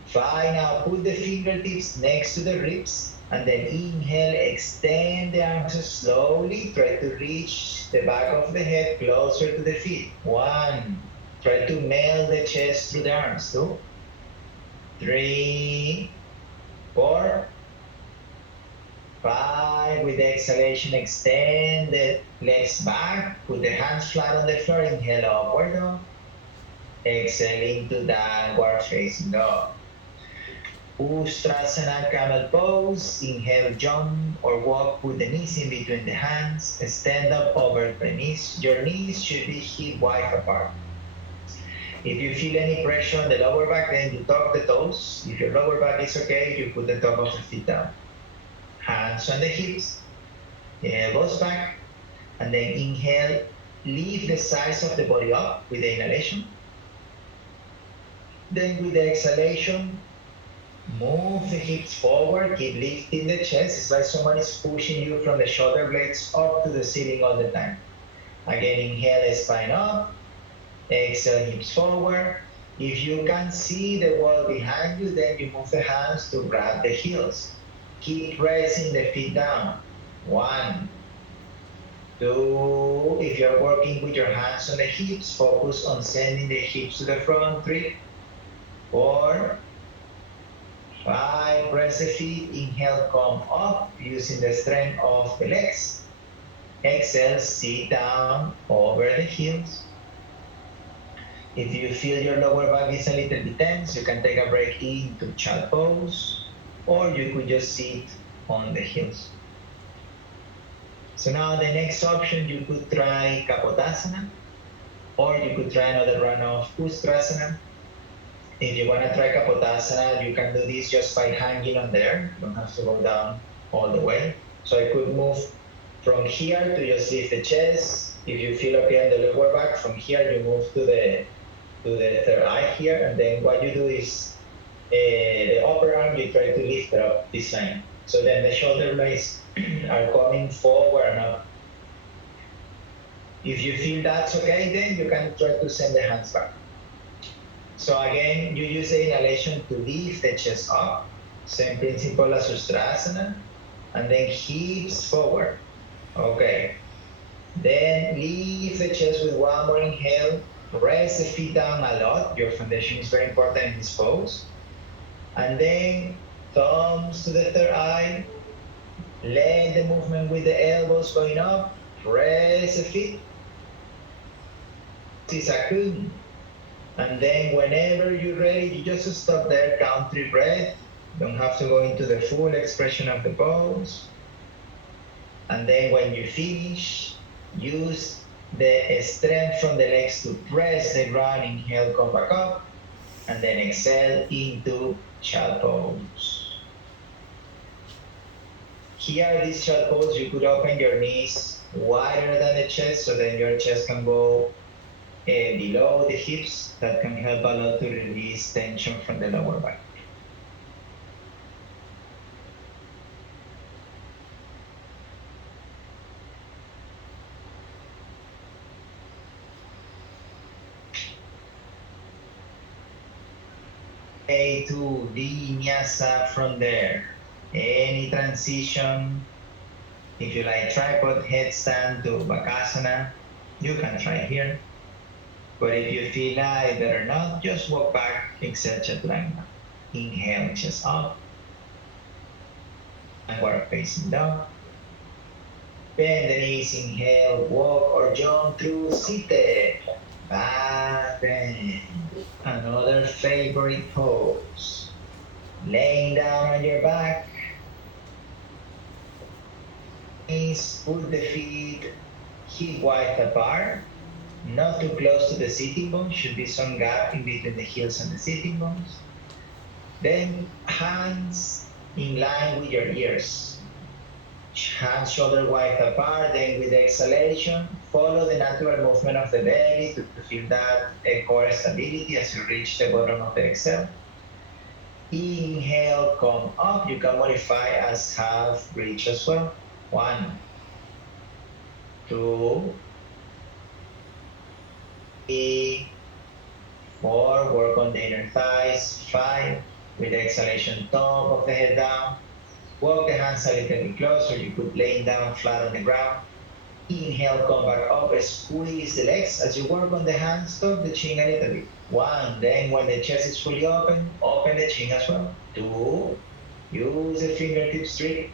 5, now put the fingertips next to the ribs, and then inhale, extend the arms slowly. Try to reach the back of the head closer to the feet. 1, try to melt the chest through the arms. 2, 3, 4, 5, with the exhalation, extend the legs back, put the hands flat on the floor, inhale upward dog. Exhale into downward facing dog. Ustrasana, camel pose. Inhale, jump or walk, put the knees in between the hands, stand up over the knees. Your knees should be hip wide apart. If you feel any pressure on the lower back, then you tuck the toes. If your lower back is okay, you put the top of the feet down. Hands on the hips, elbows back, and then inhale, lift the sides of the body up with the inhalation. Then with the exhalation, move the hips forward, keep lifting the chest. It's like someone is pushing you from the shoulder blades up to the ceiling all the time. Again, inhale, spine up, exhale, hips forward. If you can see the wall behind you, then you move the hands to grab the heels. Keep pressing the feet down. 1, 2, if you're working with your hands on the hips, focus on sending the hips to the front. 3, 4, 5, press the feet, inhale, come up, using the strength of the legs. Exhale, sit down over the heels. If you feel your lower back is a little bit tense, you can take a break into child pose, or you could just sit on the heels. So now the next option, you could try Kapotasana, or you could try another run of Ustrasana. If you want to try Kapotasana, you can do this just by hanging on there. You don't have to go down all the way. So I could move from here to just lift the chest. If you feel okay on the lower back, from here you move to the third eye here, and then what you do is the upper arm, you try to lift it up this line. So then the shoulder blades are coming forward and up. If you feel that's okay, then you can try to send the hands back. So again, you use the inhalation to lift the chest up. Same principle as Ustrasana. And then hips forward. Okay. Then lift the chest with one more inhale. Press the feet down a lot. Your foundation is very important in this pose. And then thumbs to the third eye. Let the movement with the elbows going up. Press the feet. This is a kun. And then whenever you're ready, you just stop there, count 3 breaths. Don't have to go into the full expression of the pose. And then when you finish, use the strength from the legs to press the ground. Inhale, come back up. And then exhale into child pose. Here, this child pose, you could open your knees wider than the chest, so then your chest can go below the hips. That can help a lot to release tension from the lower back. To vinyasa from there. Any transition, if you like tripod headstand to bakasana, you can try here. But if you feel like better not, just walk back, exhale chaturanga. Inhale, chest up. And work facing down. Bend the knees, inhale, walk or jump through seated. Back bend. Another favorite pose. Laying down on your back. Knees, put the feet hip width apart. Not too close to the sitting bones. Should be some gap in between the heels and the sitting bones. Then hands in line with your ears. Hands shoulder width apart. Then with the exhalation, follow the natural movement of the belly to feel that core stability as you reach the bottom of the exhale. Inhale, come up. You can modify as half bridge as well. 1, 2, 3, 4. Work on the inner thighs. 5. With the exhalation, top of the head down. Walk the hands a little bit closer. You could lay down flat on the ground. Inhale, come back up. Squeeze the legs. As you work on the hands, tuck the chin a little bit. 1. Then when the chest is fully open, open the chin as well. 2. Use the fingertips straight.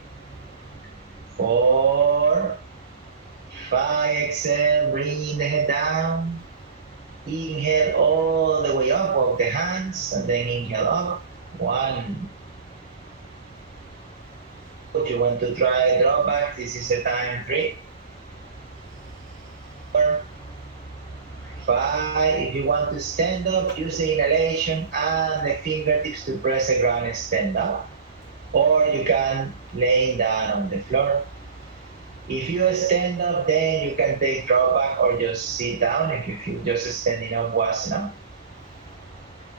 4. 5. Exhale. Bring the head down. Inhale all the way up. Walk the hands. And then inhale up. 1. If you want to try drop back, this is the time. 3. 4. 5. If you want to stand up, use the inhalation and the fingertips to press the ground and stand up. Or you can lay down on the floor. If you stand up, then you can take drop back or just sit down if you feel just standing up was enough.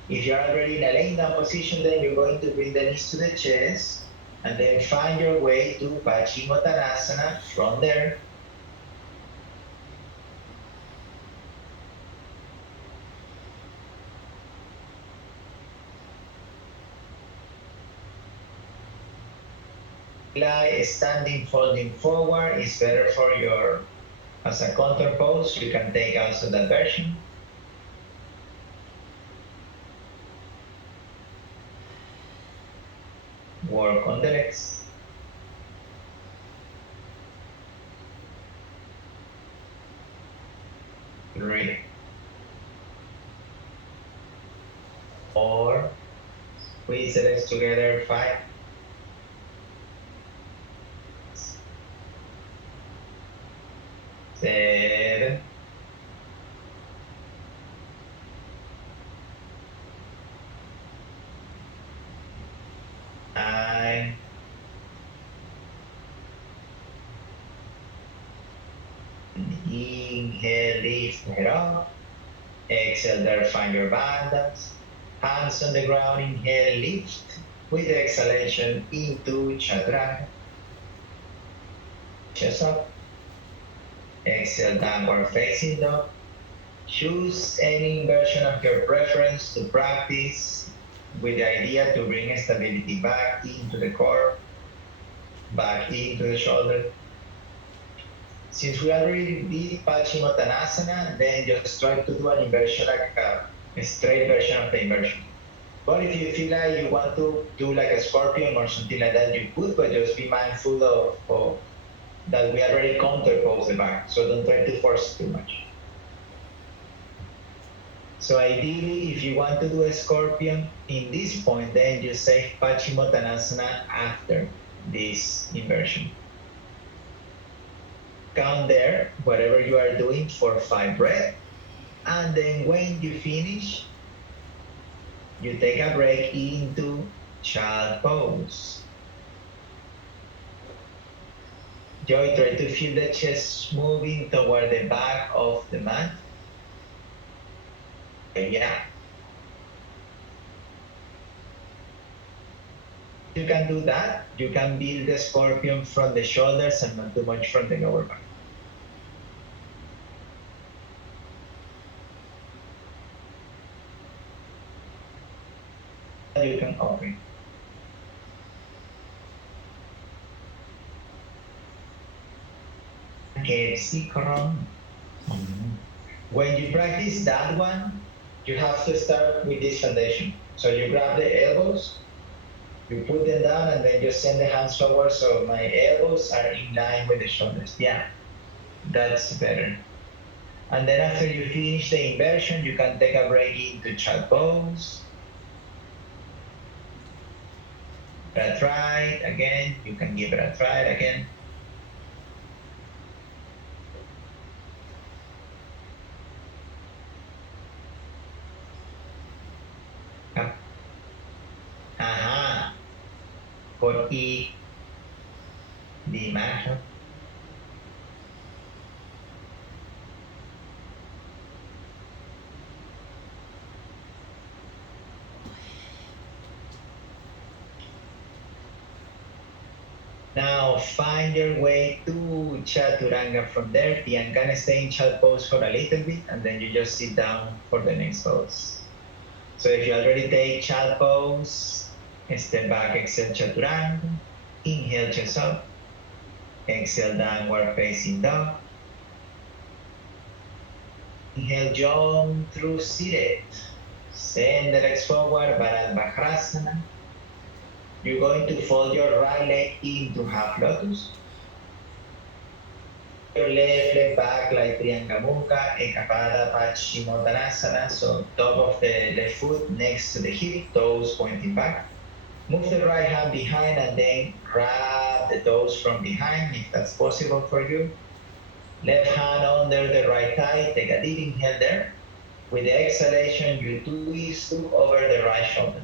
If you're already in a laying down position, then you're going to bring the knees to the chest and then find your way to Paschimottanasana from there. Lie standing folding forward is better for your as a counter pose. You can take also that version. Work on the legs. Three. 4. Squeeze the legs together. 5. 7. 9. 10. Inhale, lift the head up. Exhale there, find your balance. Hands on the ground, inhale, lift. With the exhalation into chaturanga. Chest up. Exhale, downward facing dog. Choose any version of your preference to practice with the idea to bring stability back into the core, back into the shoulder. Since we already did Paschimottanasana, then just try to do an inversion, like a straight version of the inversion. But if you feel like you want to do like a scorpion or something like that, you could, but just be mindful of that we already counterpose the back, so don't try to force too much. So ideally, if you want to do a scorpion in this point, then you say Paschimottanasana after this inversion. Count there, whatever you are doing, for 5 breaths. And then when you finish, you take a break into child pose. Joy, try to feel the chest moving toward the back of the mat. Yeah. You can do that. You can build the scorpion from the shoulders and not too much from the lower back. You can open. KFC Koron. When you practice that one, you have to start with this foundation. So you grab the elbows, you put them down, and then you send the hands forward so my elbows are in line with the shoulders. Yeah, that's better. And then after you finish the inversion, you can take a break into child pose. A try again, you can give it a try again. Aha,กด E ดีมากครับ Now find your way to Chaturanga from there. I'm gonna stay in child pose for a little bit, and then you just sit down for the next pose. So if you already take child pose, step back, exhale Chaturanga, inhale chest up, exhale downward facing dog, inhale jump through seated, send the legs forward, Baladbhakrasana. You're going to fold your right leg into half lotus. Your left leg back like Triangamukha, Ekapada Paschimottanasana. So top of the left foot next to the hip, toes pointing back. Move the right hand behind and then grab the toes from behind if that's possible for you. Left hand under the right thigh, take a deep inhale there. With the exhalation, you twist over the right shoulder.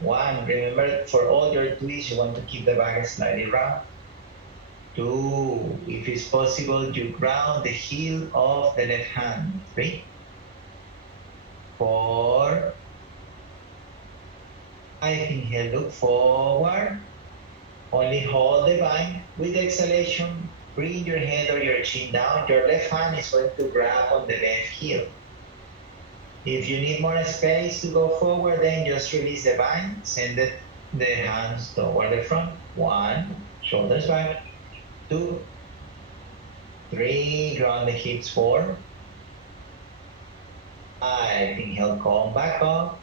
1, remember for all your twists, you want to keep the back slightly round. 2, if it's possible, you ground the heel of the left hand. 3, 4, 5, inhale, look forward. Only hold the bind. With the exhalation, bring your head or your chin down. Your left hand is going to grab on the left heel. If you need more space to go forward, then just release the bind, send the hands toward the front. 1, shoulders back. 2, 3, ground the hips. 4, 5, inhale, come back up.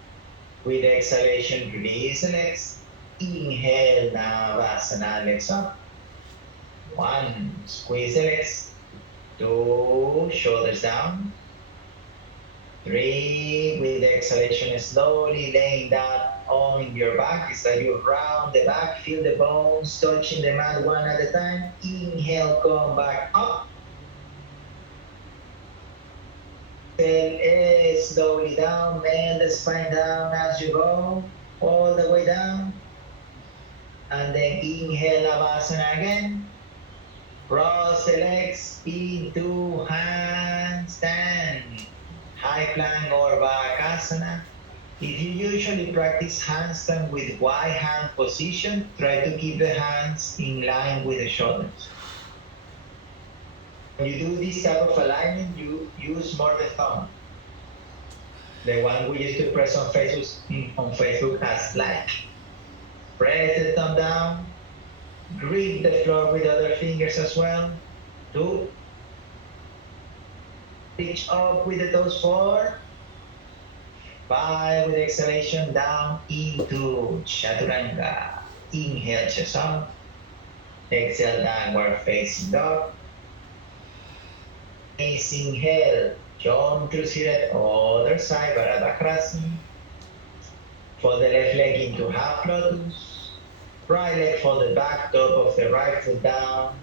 With exhalation, release the legs. Inhale, Navasana, legs up. 1, squeeze the legs. 2, shoulders down. 3, with the exhalation, slowly laying down on your back. It's like you round the back, feel the bones touching the mat one at a time. Inhale, come back up. Exhale, slowly down, bend the spine down as you go, all the way down. And then inhale, Navasana again. Cross the legs into handstand. High plank or Bakasana. If you usually practice handstand with wide hand position, try to keep the hands in line with the shoulders. When you do this type of alignment, you use more the thumb. The one we used to press on Facebook as like. Press the thumb down, grip the floor with other fingers as well. 2, reach up with the toes forward. 5, with exhalation down into chaturanga. Inhale, chest up. Exhale, downward facing dog. Inhale, jump through seated, other side, Baradhakrasana. For the left leg into half lotus. Right leg folded back, top of the right foot down.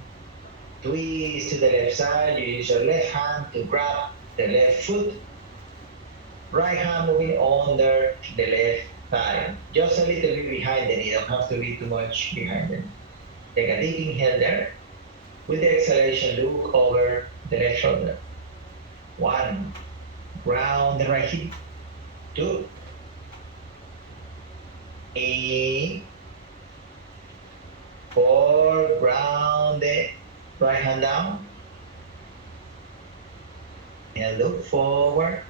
Twist to the left side. You use your left hand to grab the left foot. Right hand moving under the left thigh. Just a little bit behind the knee. Don't have to be too much behind the knee. Take a deep inhale there. With the exhalation, look over the left shoulder. 1, ground the right hip. 2, 3, 4, ground the right hand down. And look forward.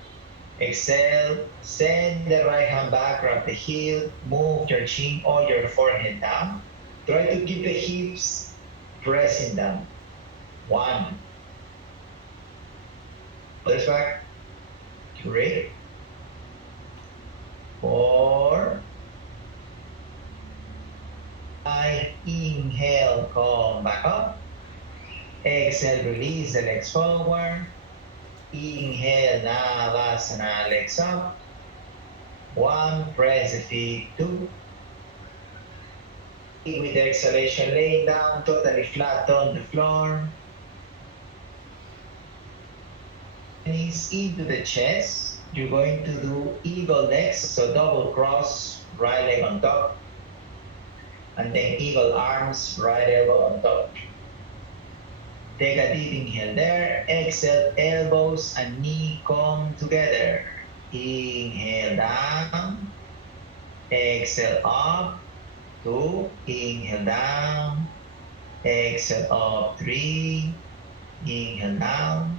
Exhale, send the right hand back, grab the heel, move your chin or your forehead down. Try to keep the hips pressing down. 1. Others back. 3, 4, 5. Inhale, come back up. Exhale, release the legs forward. Inhale, Navasana, legs up. 1, press the feet. 2. With the exhalation, lay down totally flat on the floor. Knees into the chest. You're going to do eagle legs, so double cross, right leg on top. And then eagle arms, right elbow on top. Take a deep inhale there. Exhale, elbows and knee come together. Inhale down. Exhale up. 2. Inhale down. Exhale up. 3. Inhale down.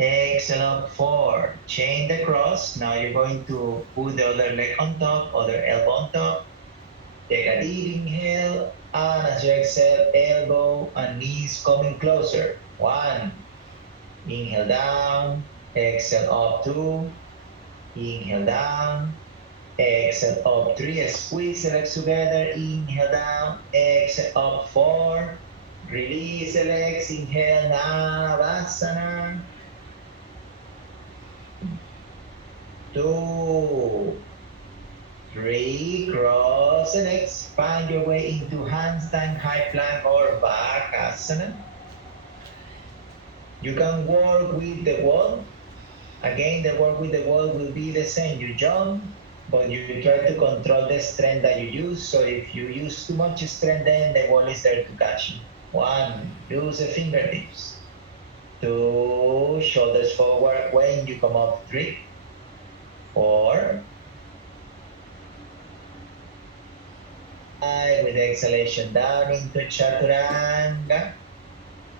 Exhale up. 4. Chain the cross. Now you're going to put the other leg on top, other elbow on top. Take a deep inhale. And as you exhale, elbow and knees coming closer. 1. Inhale down. Exhale up. 2. Inhale down. Exhale up. 3. Squeeze the legs together. Inhale down. Exhale up. 4. Release the legs. Inhale. Navasana. 2. 3, cross the legs, find your way into handstand, high plank or back asana. You can work with the wall. Again, the work with the wall will be the same. You jump, but you try to control the strength that you use. So if you use too much strength, then the wall is there to catch you. 1, use the fingertips. 2, shoulders forward when you come up. 3, 4, 5, with exhalation down into chaturanga.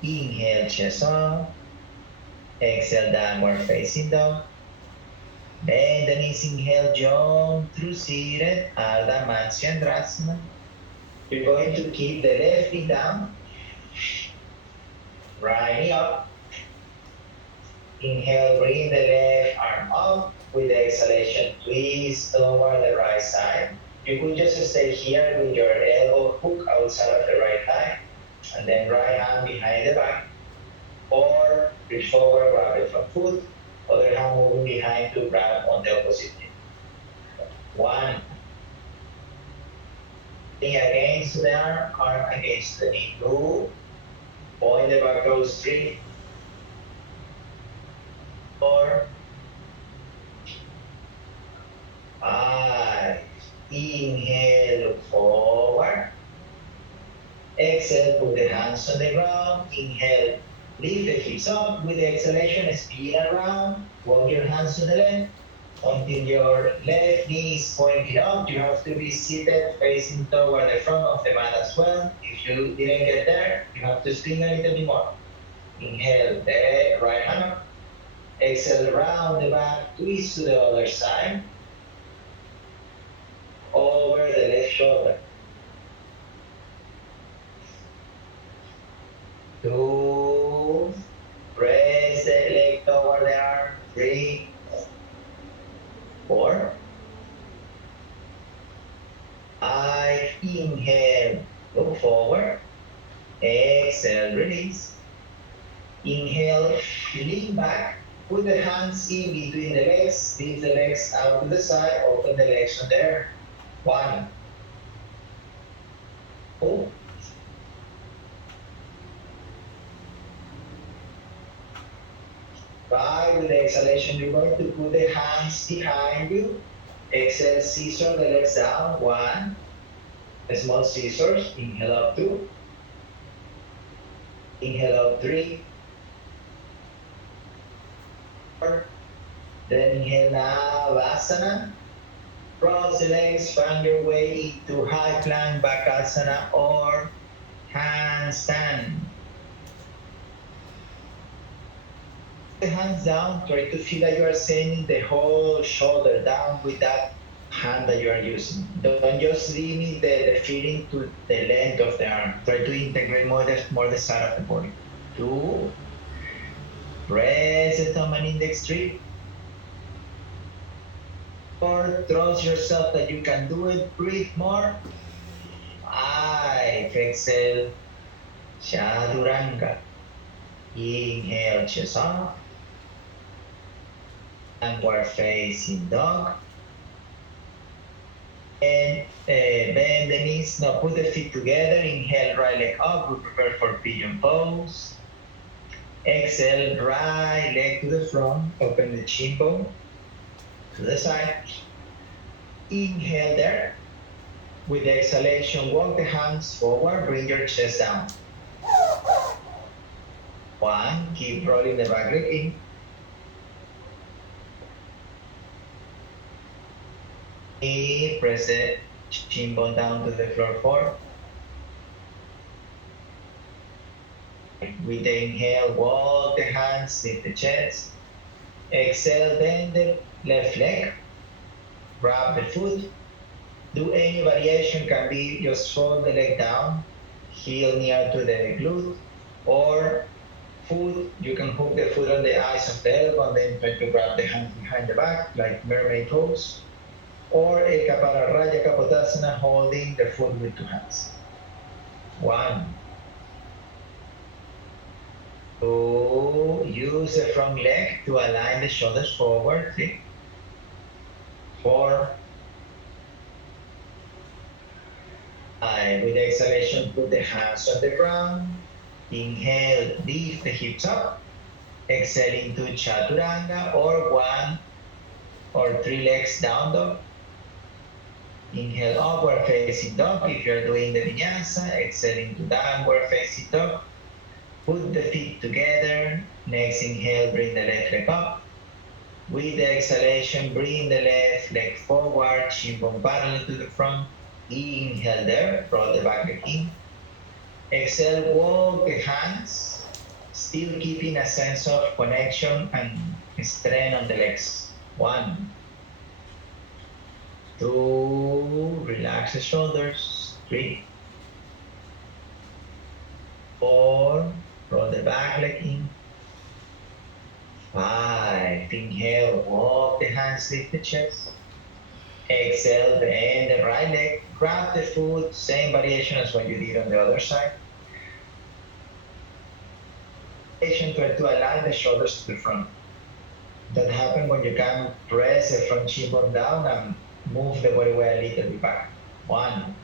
Inhale, chest up. Exhale, downward facing dog. Bend the knees, inhale, jump through seated, Ardha Matsyendrasana. You're going to keep the left knee down, right knee up. Inhale, bring the left arm up. With the exhalation, twist over the right side. You could just stay here with your elbow hook outside of the right thigh, and then right hand behind the back, or reach forward, grab the front foot, other hand moving behind to grab on the opposite knee. 1. Knee against the arm against the knee. 2. Point the back toes. 3, 4, 5. Inhale, look forward. Exhale, put the hands on the ground. Inhale, lift the hips up. With the exhalation, spin around. Walk your hands to the left until your left knee is pointed up. You have to be seated facing toward the front of the mat as well. If you didn't get there, you have to spin a little bit more. Inhale, the right hand up. Exhale, round the back, twist to the other side. Over the left shoulder. 2. Press the leg toward the arm. 3. 4. 5. Inhale, look forward. Exhale, release. Inhale, lean back. Put the hands in between the legs. Lift the legs out to the side. Open the legs on there. 1. 2. 5. With the exhalation, you're going to put the hands behind you. Exhale, scissor the legs down. 1. Small scissors. Inhale up 2. Inhale up 3. 4. Then inhale Navasana. Cross the legs, find your way into high plank, Bakasana, or handstand. The hands down, try to feel that you are sending the whole shoulder down with that hand that you are using. Don't just limit the feeling to the length of the arm. Try to integrate more the side of the body. 2. Press the thumb and index 3. 4. Trust yourself that you can do it. Breathe more. 5. Exhale. Chaturanga. Inhale, chest up. Downward facing dog. And bend the knees. Now put the feet together. Inhale, right leg up. We prepare for pigeon pose. Exhale, right leg to the front. Open the chin bone to the side. Inhale there. With the exhalation, walk the hands forward. Bring your chest down. 1. Keep rolling the back leg in. Press the chin bone down to the floor. 4. With the inhale, walk the hands, lift the chest. Exhale, bend the left leg. Grab the foot. Do any variation, can be just fold the leg down, heel near to the glute, or foot, you can hook the foot on the eyes of the elbow and then try to grab the hands behind the back, like mermaid pose. Or a Kapararaya Kapotasana, holding the foot with 2 hands. 1. 2. Use the front leg to align the shoulders forward. 3. 4. 5. With the exhalation, put the hands on the ground. Inhale, lift the hips up. Exhale into Chaturanga, or 1 or 3 legs down dog. Inhale, upward facing dog. If you're doing the vinyasa, exhale into downward facing dog. Put the feet together. Next inhale, bring the left leg up. With the exhalation, bring the left leg forward, shin bone parallel to the front. Inhale there, roll the back leg in. Exhale, walk the hands, still keeping a sense of connection and strength on the legs. 1. 2. Relax the shoulders. 3. 4. Roll the back leg in. 5. Inhale, walk the hands, lift the chest. Exhale, bend the right leg, grab the foot, same variation as what you did on the other side. Try to align the shoulders to the front. That happens when you can press the front shin bone down and move the body weight a little bit back. 1.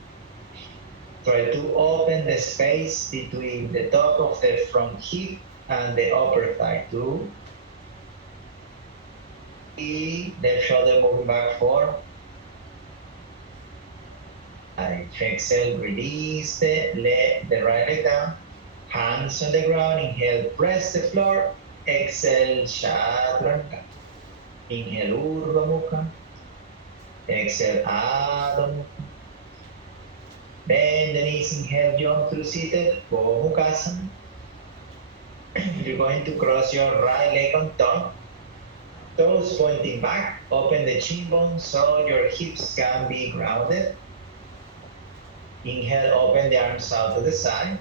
Try to open the space between the top of the front hip and the upper thigh. 2. 3. Left shoulder moving back. 4. Exhale, release the right leg down. Hands on the ground. Inhale, press the floor. Exhale, Chaturanga. Inhale, Urdhva Mukha. Exhale, Adho Mukha. Bend the knees. Inhale, jump through seated, Gomukhasana. You're going to cross your right leg on top, toes pointing back, open the chin bone so your hips can be grounded. Inhale, open the arms out to the side.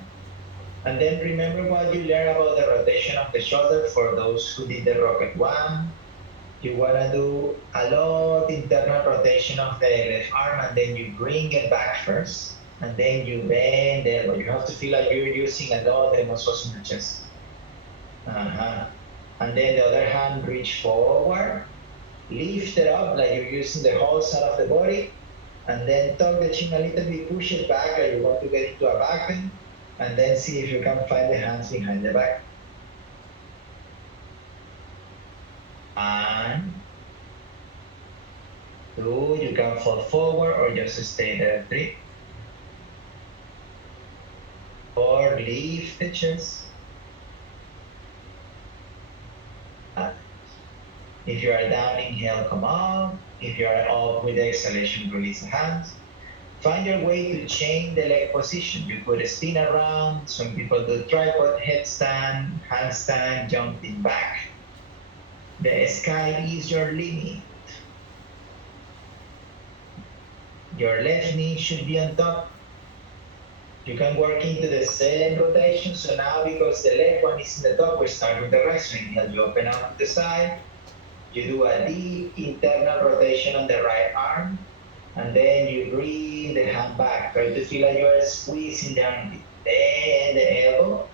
And then remember what you learned about the rotation of the shoulder for those who did the rocket one. You want to do a lot internal rotation of the left arm, and then you bring it back first, and then you bend the elbow. You have to feel like you're using a lot of the muscles in your chest. And then the other hand, reach forward, lift it up like you're using the whole side of the body, and then tuck the chin a little bit, push it back like you want to get into a back bend, and then see if you can find the hands behind the back. And 2, you can fall forward or just stay there. 3, 4, lift the chest. If you are down, inhale, come up. If you are up with the exhalation, release the hands. Find your way to change the leg position. You could spin around. Some people do tripod, headstand, handstand, jumping back. The sky is your limit. Your left knee should be on top. You can work into the same rotation. So now, because the left one is in the top, we start with the right. So inhale, you open out to the side. You do a deep internal rotation on the right arm, and then you bring the hand back. Try to feel like you are squeezing the armpit. Then the elbow,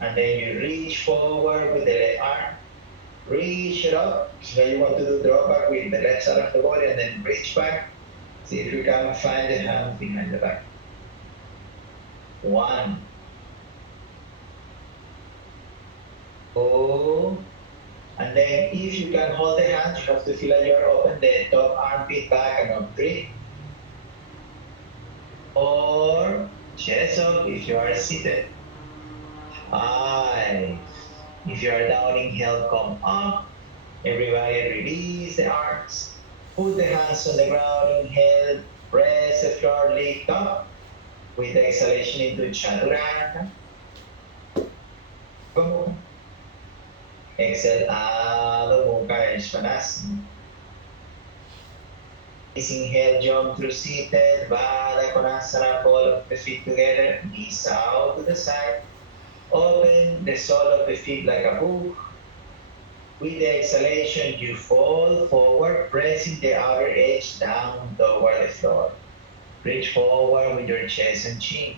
and then you reach forward with the left arm. Reach it up. So you want to do drop back with the left side of the body, and then reach back. See if you can find the hand behind the back. 1, 2. And then if you can hold the hands, you have to feel like you're open the top armpit back and up. 3, 4, chest up if you are seated. 5, if you are down, inhale, come up. Everybody release the arms. Put the hands on the ground, inhale, press the floor, lift up. With the exhalation into Chaturanga. Come on. Exhale, Adho Mukha Svanasana. Inhale, jump through seated, Baddha Konasana, ball of the feet together, knees out to the side. Open the sole of the feet like a book. With the exhalation, you fall forward, pressing the outer edge down toward the floor. Reach forward with your chest and chin.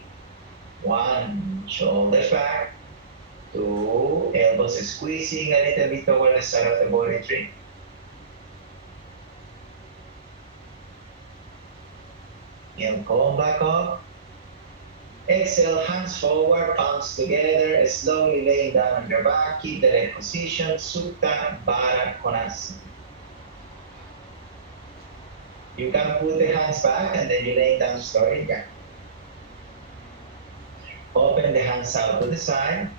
1, shoulders back. 2, elbows squeezing a little bit toward the side of the body. 3. And come back up. Exhale, hands forward, palms together, slowly laying down on your back. Keep the leg position, Supta Baddha Konasana. You can put the hands back and then you lay down slowly. Yeah. Open the hands out to the side.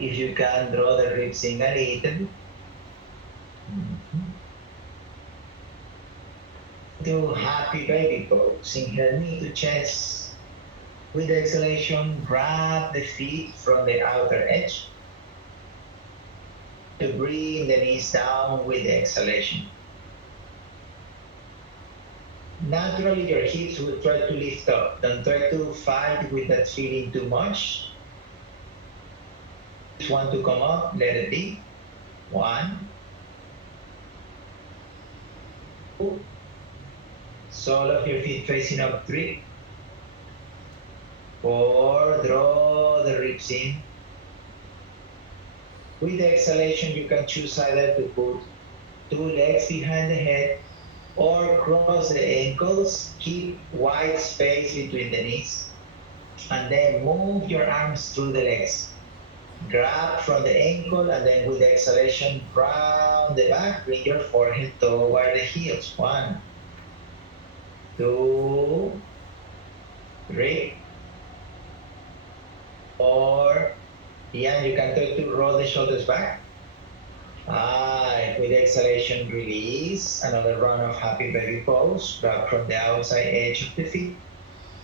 If you can, draw the ribs in a little. Do happy baby pose. Inhale, knee to chest. With the exhalation, grab the feet from the outer edge. To bring the knees down with the exhalation. Naturally, your hips will try to lift up. Don't try to fight with that feeling too much. Just want to come up, let it be. 1, 2. Sole of your feet facing up. 3, 4. Draw the ribs in. With the exhalation, you can choose either to put 2 legs behind the head or cross the ankles. Keep wide space between the knees. And then move your arms through the legs. Grab from the ankle, and then with the exhalation, round the back. Bring your forehead toward the heels. 1, 2, 3, 4. Yeah, you can try to roll the shoulders back. 5. With the exhalation, release. Another round of happy baby pose. Grab from the outside edge of the feet.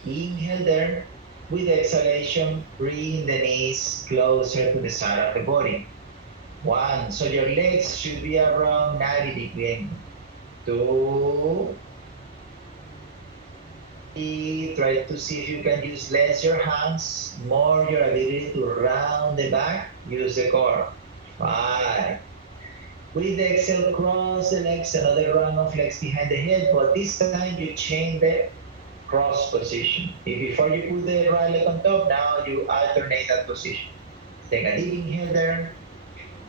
Inhale there. With exhalation, bring the knees closer to the side of the body. 1. So your legs should be around 90-degree angle. 2. 3. Try to see if you can use less your hands, more your ability to round the back. Use the core. 5. With the exhale, cross the legs, another round of legs behind the head, but this time you change the cross position. If before you put the right leg on top, now you alternate that position. Take a deep inhale there.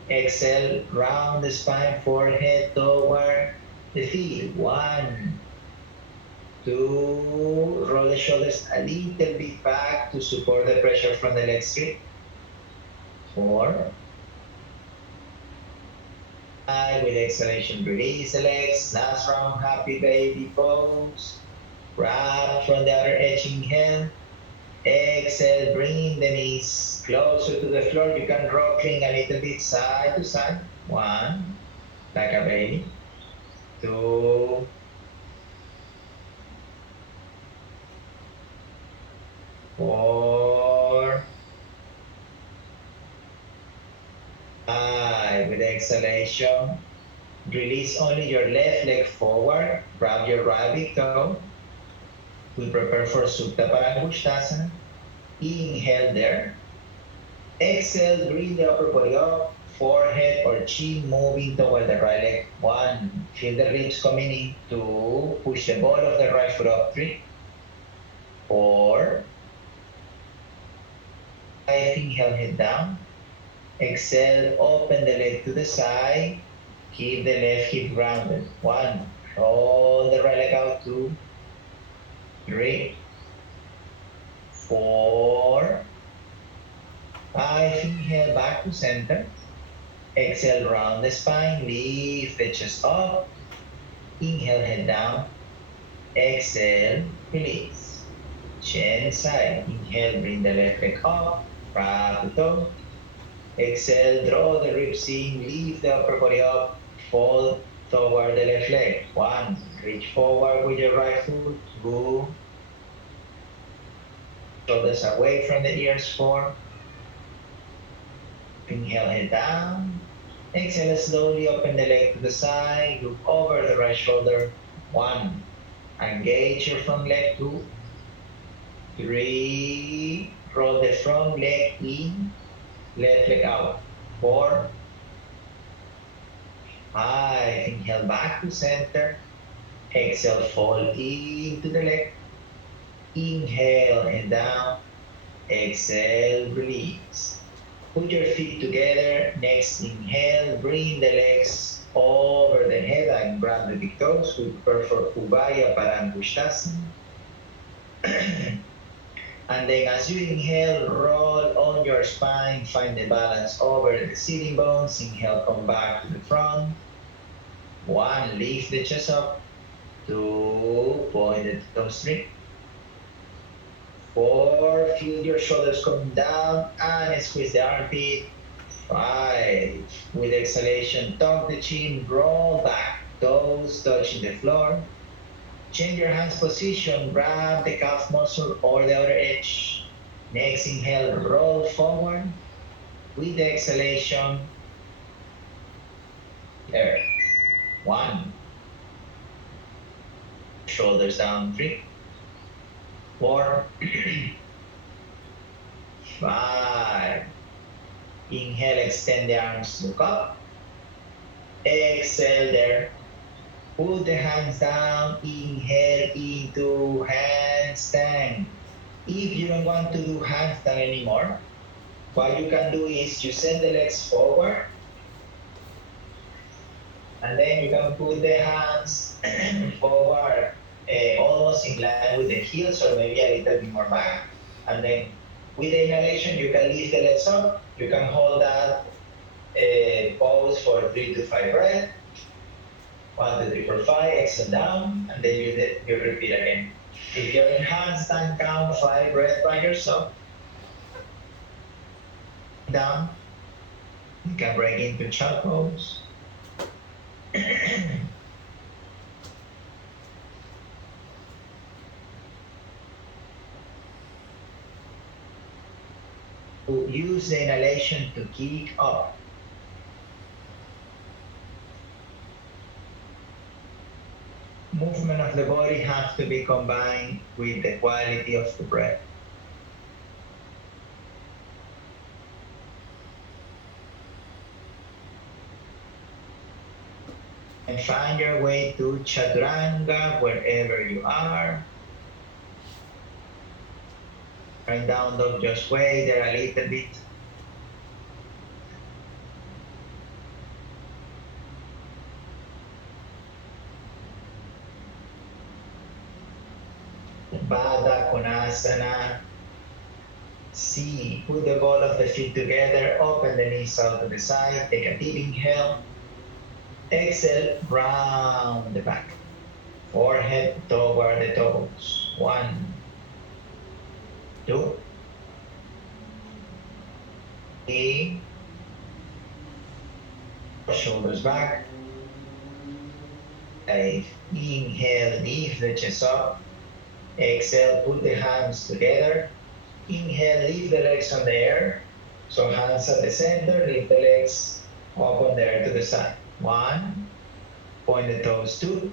Exhale, round the spine, forehead toward the feet. 1, 2, roll the shoulders a little bit back to support the pressure from the leg straight. 4. With exhalation, release the legs. Last round, happy baby pose. Wrap from the other edge, inhale. Exhale, bring the knees closer to the floor. You can rocking a little bit side to side. 1, like a baby. 2, 4, 5. With exhalation, release only your left leg forward. Grab your right big toe. We prepare for Supta Parangustasana. Inhale there. Exhale, bring the upper body up, forehead or chin moving toward the right leg. 1, feel the ribs coming in. 2, push the ball of the right foot up. 3, 4, 5, inhale, head down. Exhale, open the leg to the side. Keep the left hip grounded. 1, roll the right leg out. 2, 3, 4, 5, inhale back to center. Exhale, round the spine, lift the chest up. Inhale, head down. Exhale, release. Chin side. Inhale, bring the left leg up. Wrap the toe. Exhale, draw the ribs in. Lift the upper body up. Fold toward the left leg. 1, reach forward with your right foot. 2, shoulders away from the ears. 4, inhale, head down. Exhale, slowly open the leg to the side. Look over the right shoulder. 1, engage your front leg. 2, 3, roll the front leg in, left leg out. 4, 5, inhale back to center. Exhale, fold into the leg. Inhale and down. Exhale, release. Put your feet together. Next inhale, bring the legs over the head and grab the big toes. We prepare for Ubaya Parangustasana. And then as you inhale, roll on your spine, find the balance over the sitting bones. Inhale, come back to the front. 1, lift the chest up. 2, point the toes straight. 4, feel your shoulders coming down and squeeze the armpit. 5, with exhalation, tuck the chin, roll back, toes touching the floor. Change your hands position, grab the calf muscle or the other edge. Next inhale, roll forward. With the exhalation, there. 1, shoulders down. 3, 4, 5. Inhale, extend the arms, look up. Exhale there. Put the hands down. Inhale into handstand. If you don't want to do handstand anymore, what you can do is you send the legs forward. And then you can put the hands forward, almost in line with the heels or maybe a little bit more back. And then with the inhalation, you can lift the legs up. You can hold that pose for 3 to 5 breaths. 1, 2, 3, 4, 5, exhale down, and then you repeat again. If you're in handstand, count 5 breaths by yourself. Down. You can break into child pose. to use the inhalation to kick up. Movement of the body has to be combined with the quality of the breath. And find your way to Chaturanga wherever you are. Right down dog, just wait there a little bit. Baddha Konasana. C. Put the ball of the feet together, open the knees out to the side, take a deep inhale. Exhale, round the back. Forehead toward the toes. 1, 2, 3. Shoulders back. 5. Inhale, lift the chest up. Exhale, put the hands together. Inhale, lift the legs on the air. So hands at the center, lift the legs up on the air to the side. 1, point the toes. 2,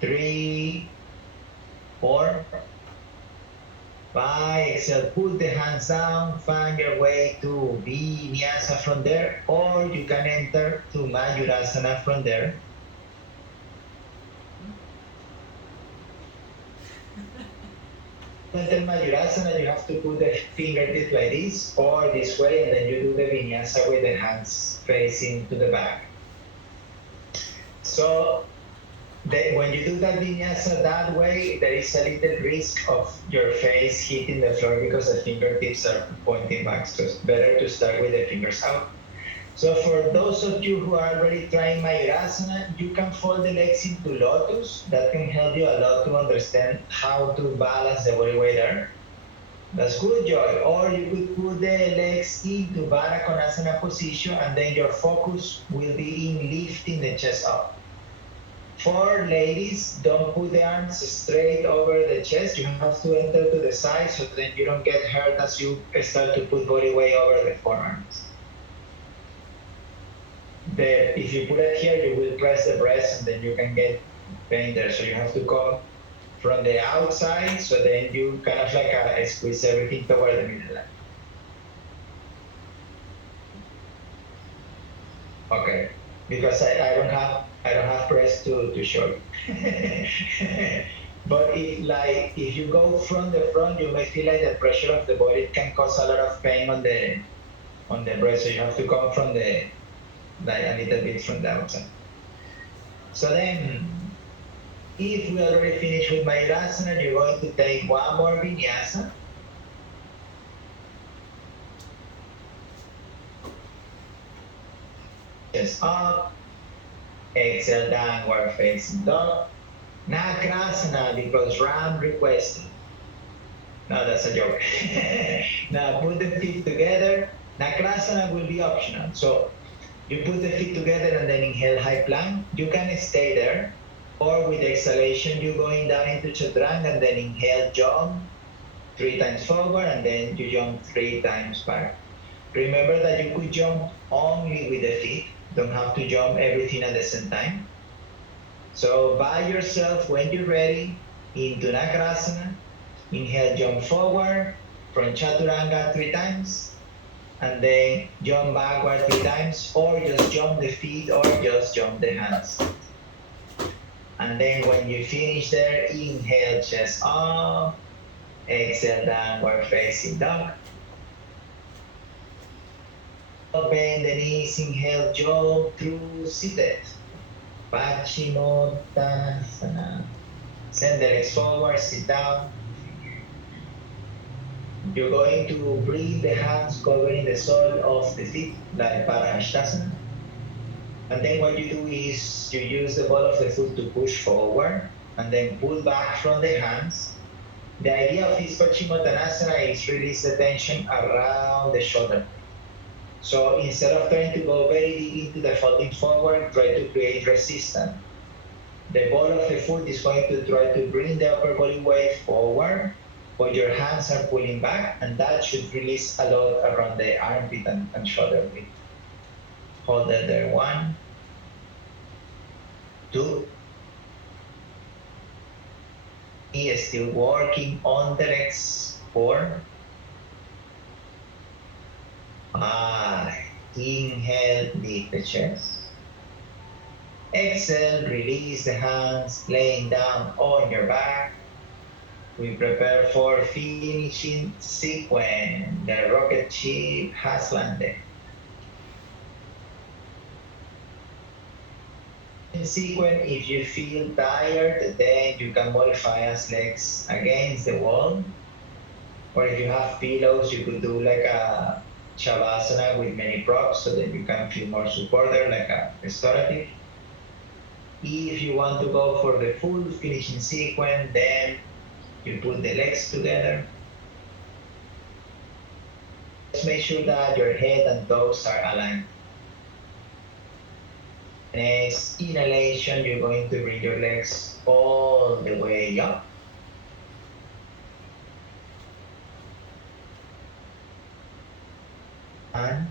3, 4, 5. Exhale, put the hands down, find your way to Vinyasa from there, or you can enter to Mayurasana from there. Enter Mayurasana, you have to put the fingertips like this or this way, and then you do the Vinyasa with the hands facing to the back. So when you do that Vinyasa that way, there is a little risk of your face hitting the floor because the fingertips are pointing back. So it's better to start with the fingers out. So for those of you who are already trying Mayurasana, you can fold the legs into lotus. That can help you a lot to understand how to balance the body weight there. That's good, Joy. Or you could put the legs into Baddha Konasana position, and then your focus will be in lifting the chest up. For ladies, don't put the arms straight over the chest. You have to enter to the side so then you don't get hurt as you start to put body weight over the forearms. If you put it here, you will press the breast and then you can get pain there. So you have to come from the outside, so then you kind of like squeeze everything toward the middle line. Okay, because I don't have breast to show you. But if you go from the front, you may feel like the pressure of the body can cause a lot of pain on the breast. So you have to come from a little bit from the outside. So then, if we already finished with Mayurasana, you're going to take one more Vinyasa. Chest up. Exhale, downward facing dog. Nakrasana, because Ram requested. No, that's a joke. Now put the feet together. Nakrasana will be optional. So you put the feet together and then inhale high plank. You can stay there. Or with exhalation, you're going down into Chaturanga and then inhale, jump 3 times forward and then you jump 3 times back. Remember that you could jump only with the feet. Don't have to jump everything at the same time. So by yourself, when you're ready, into Nakrasana, inhale, jump forward from Chaturanga 3 times, and then jump backward 3 times, or just jump the feet, or just jump the hands. And then when you finish there, inhale, chest up, exhale, downward facing dog. Bend the knees, inhale, jump through seated. Paschimottanasana. Send the legs forward, sit down. You're going to bring the hands covering the sole of the feet, like Parahastasana. And then what you do is you use the ball of the foot to push forward and then pull back from the hands. The idea of this Paschimottanasana is release the tension around the shoulder. So instead of trying to go very deep into the folding forward, try to create resistance. The ball of the foot is going to try to bring the upper body weight forward, but your hands are pulling back, and that should release a lot around the armpit and shoulder blade. Hold it there. 1, 2, still working on the legs. 4, 5. Inhale, lift the chest. Exhale, release the hands, laying down on your back. We prepare for finishing sequence. The rocket ship has landed. In sequence, if you feel tired, then you can modify as legs against the wall. Or if you have pillows, you could do like a shavasana with many props so that you can feel more supported, like a restorative. If you want to go for the full finishing sequence, then you put the legs together. Just make sure that your head and toes are aligned. Next inhalation, you're going to bring your legs all the way up. And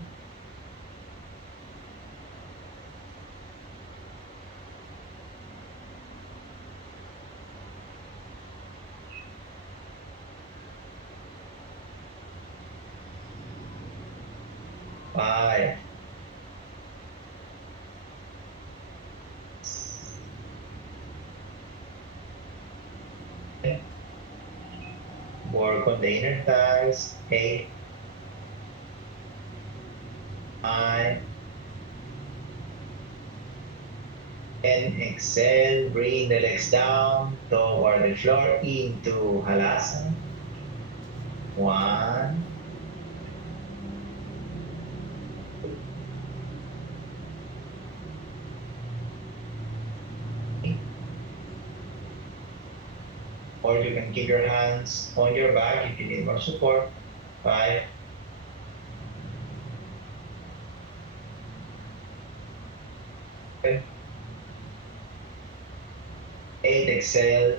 5. Work on the inner thighs. 8, 9, and exhale, bring the legs down toward the floor into halasana. 1, or you can keep your hands on your back if you need more support. 5, 8, exhale,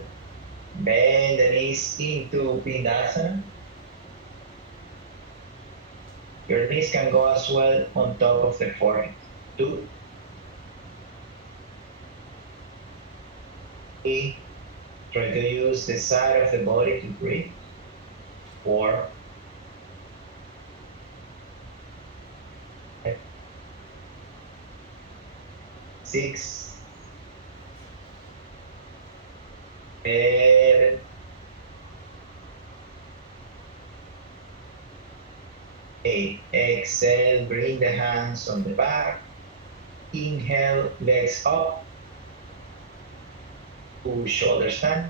bend the knees into Pindasana. Your knees can go as well on top of the forehead. 2, 3, try to use the side of the body to breathe. 4, 5, 6, 7, 8. Exhale, bring the hands on the back. Inhale, legs up. Push shoulders down.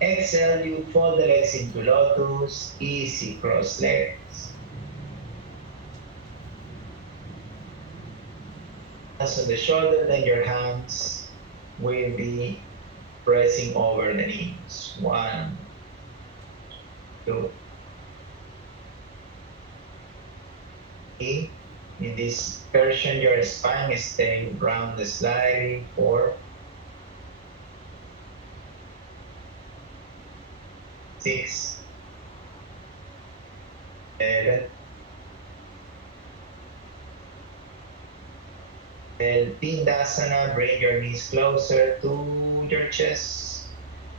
Exhale, you fold the legs into lotus. Easy cross legs. Hands on the shoulder, then your hands will be pressing over the knees. 1, 2, 3. In this version, your spine is staying round slightly. 4, 6, 7. Then Pindasana, bring your knees closer to your chest.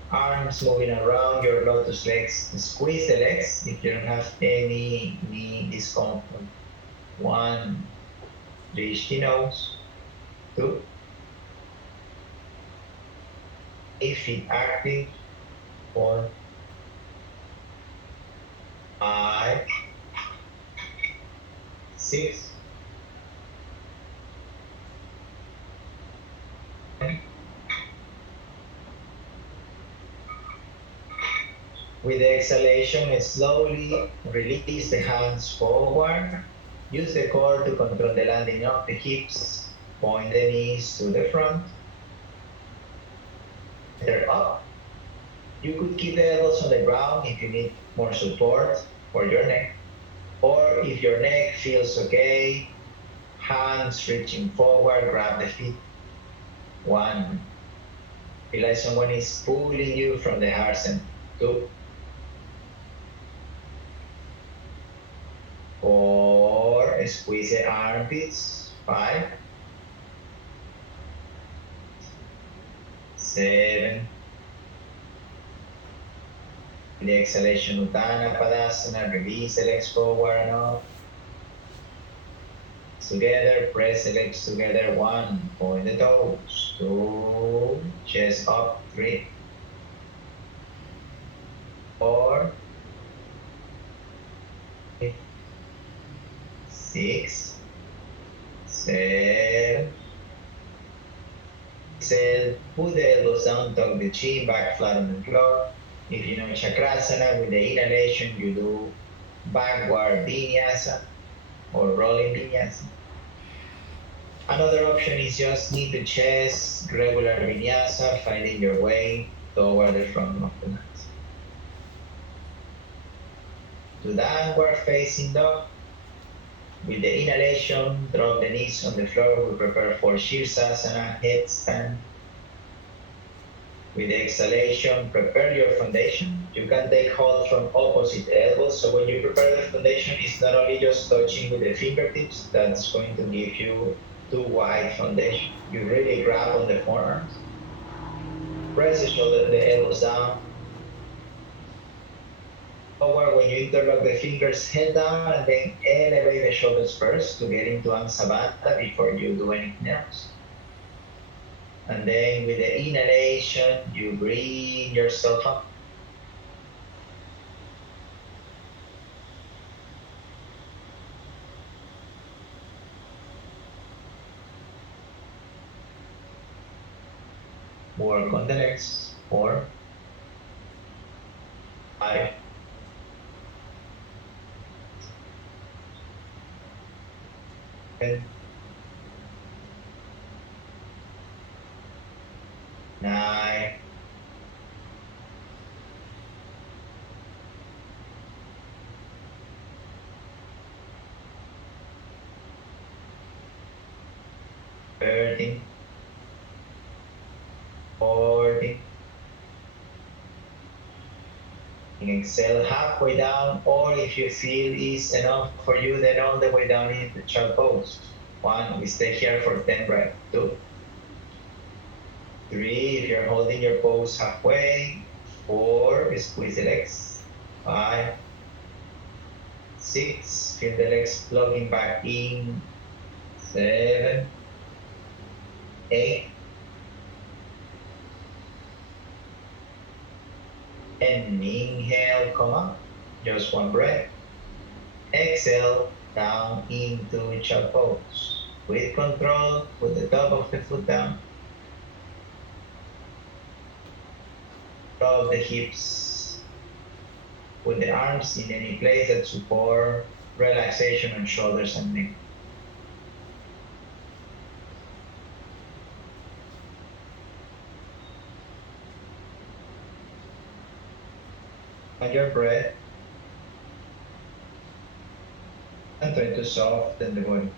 Arms moving around your lotus legs. Squeeze the legs if you don't have any knee discomfort. 1, reach the nose. 2, feet active. 4, 5, 6, 7. With the exhalation, slowly release the hands forward. Use the core to control the landing of the hips. Point the knees to the front. They're up. You could keep the elbows on the ground if you need more support for your neck. Or if your neck feels okay, hands reaching forward, grab the feet. 1. Feel like someone is pulling you from the heart center. 2, squeeze the armpits. 5, 7. The exhalation, Uttana Padasana, release the legs forward and up. Together, press the legs together. 1, point the toes. 2, chest up. 3, 4, 5, 6, 7. Exhale, put the elbows down, tuck the chin, back flat on the floor. If you know Chakrasana, with the inhalation, you do backward vinyasa or rolling vinyasa. Another option is just knee to chest, regular vinyasa, finding your way toward the front of the mat. To downward facing dog. With the inhalation, drop the knees on the floor. We prepare for Shirsasana, headstand. With the exhalation, prepare your foundation. You can take hold from opposite elbows. So when you prepare the foundation, it's not only just touching with the fingertips, that's going to give you too wide foundation. You really grab on the forearms. Press the elbows down. Forward when you interlock the fingers, head down, and then elevate the shoulders first to get into Ansabata before you do anything else. And then with the inhalation, you bring yourself up. Work on the legs. 4, 5, 10, 9, 13, 14. Exhale halfway down, or if you feel is enough for you, then all the way down into child pose. 1, we stay here for 10 breaths. 2, 3, if you're holding your pose halfway. 4, squeeze the legs. 5, 6, feel the legs plugging back in. 7, 8, and inhale, come up, just 1 breath. Exhale, down into child pose. With control, put the top of the foot down. Drop the hips. Put the arms in any place that support relaxation on shoulders and neck. On your breath, and try to soften the body.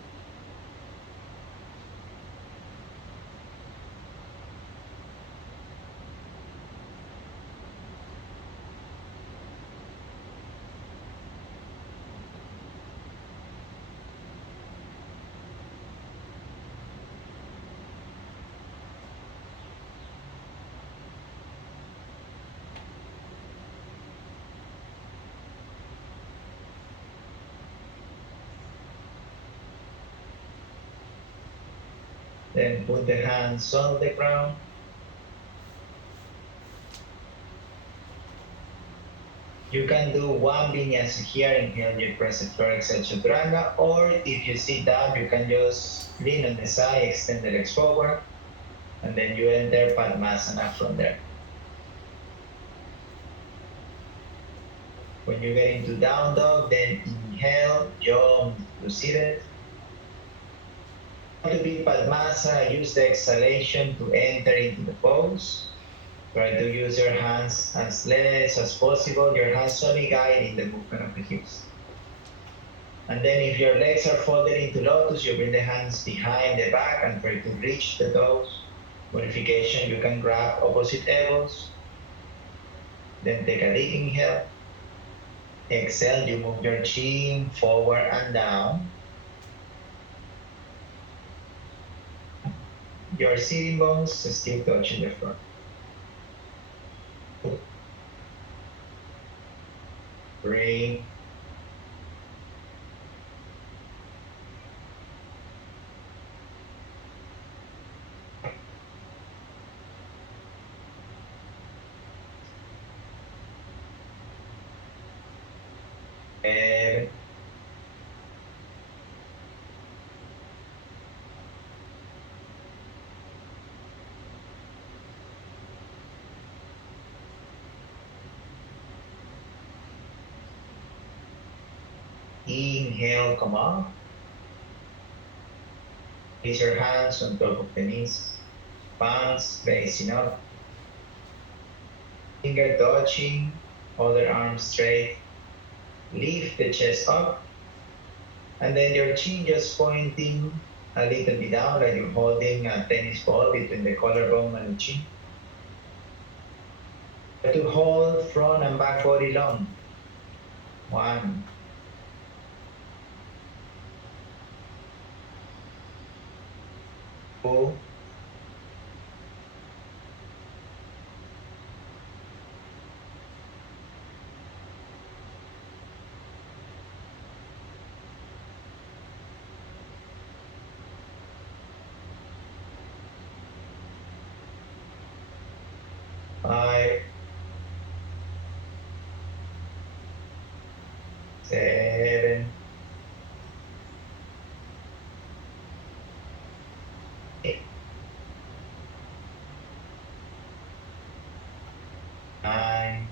Then put the hands on the ground. You can do 1 vinyasa here, inhale, you press the floor, exhale, chaturanga, or if you sit down, you can just lean on the side, extend the legs forward, and then you enter Padmasana from there. When you get into down dog, then inhale, jump to seated. To be Padmasana, use the exhalation to enter into the pose. Try to use your hands as less as possible, your hands only guiding the movement of the hips. And then if your legs are folded into lotus, you bring the hands behind the back and try to reach the toes. Modification, you can grab opposite elbows. Then take a deep inhale. Exhale, you move your chin forward and down. your sitting bones still touching the floor. Breathe. And inhale, come up. Place your hands on top of the knees, palms facing up, finger touching, other arm straight. Lift the chest up, and then your chin just pointing a little bit down, like you're holding a tennis ball between the collarbone and the chin. To hold front and back body long. 1, 2, 5, 7, 8, 9, 10.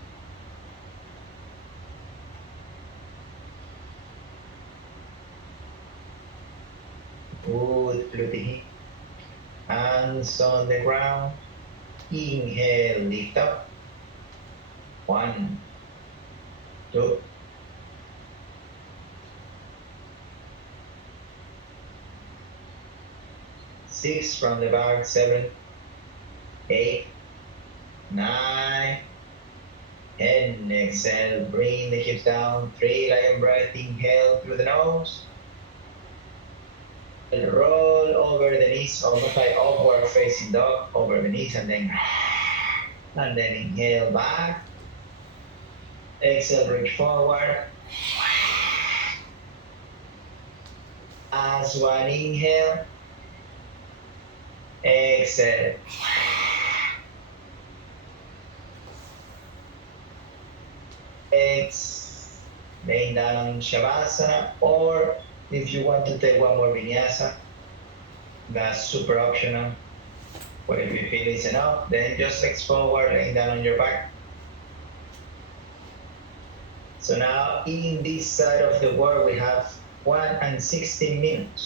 Good, glute. Hands on the ground. Inhale, lift up. 1, 2, 6 from the back, 7, 8, 9, and exhale, bring the hips down, 3 lion breath, inhale through the nose, and roll over the knees, almost like upward facing dog, over the knees, and then inhale back, exhale, reach forward, as one inhale, exhale. Laying down on Shavasana, or if you want to take one more vinyasa, that's super optional. But if you feel it's enough, then just legs forward, laying down on your back. So now in this side of the world, we have 1 and 16 minutes.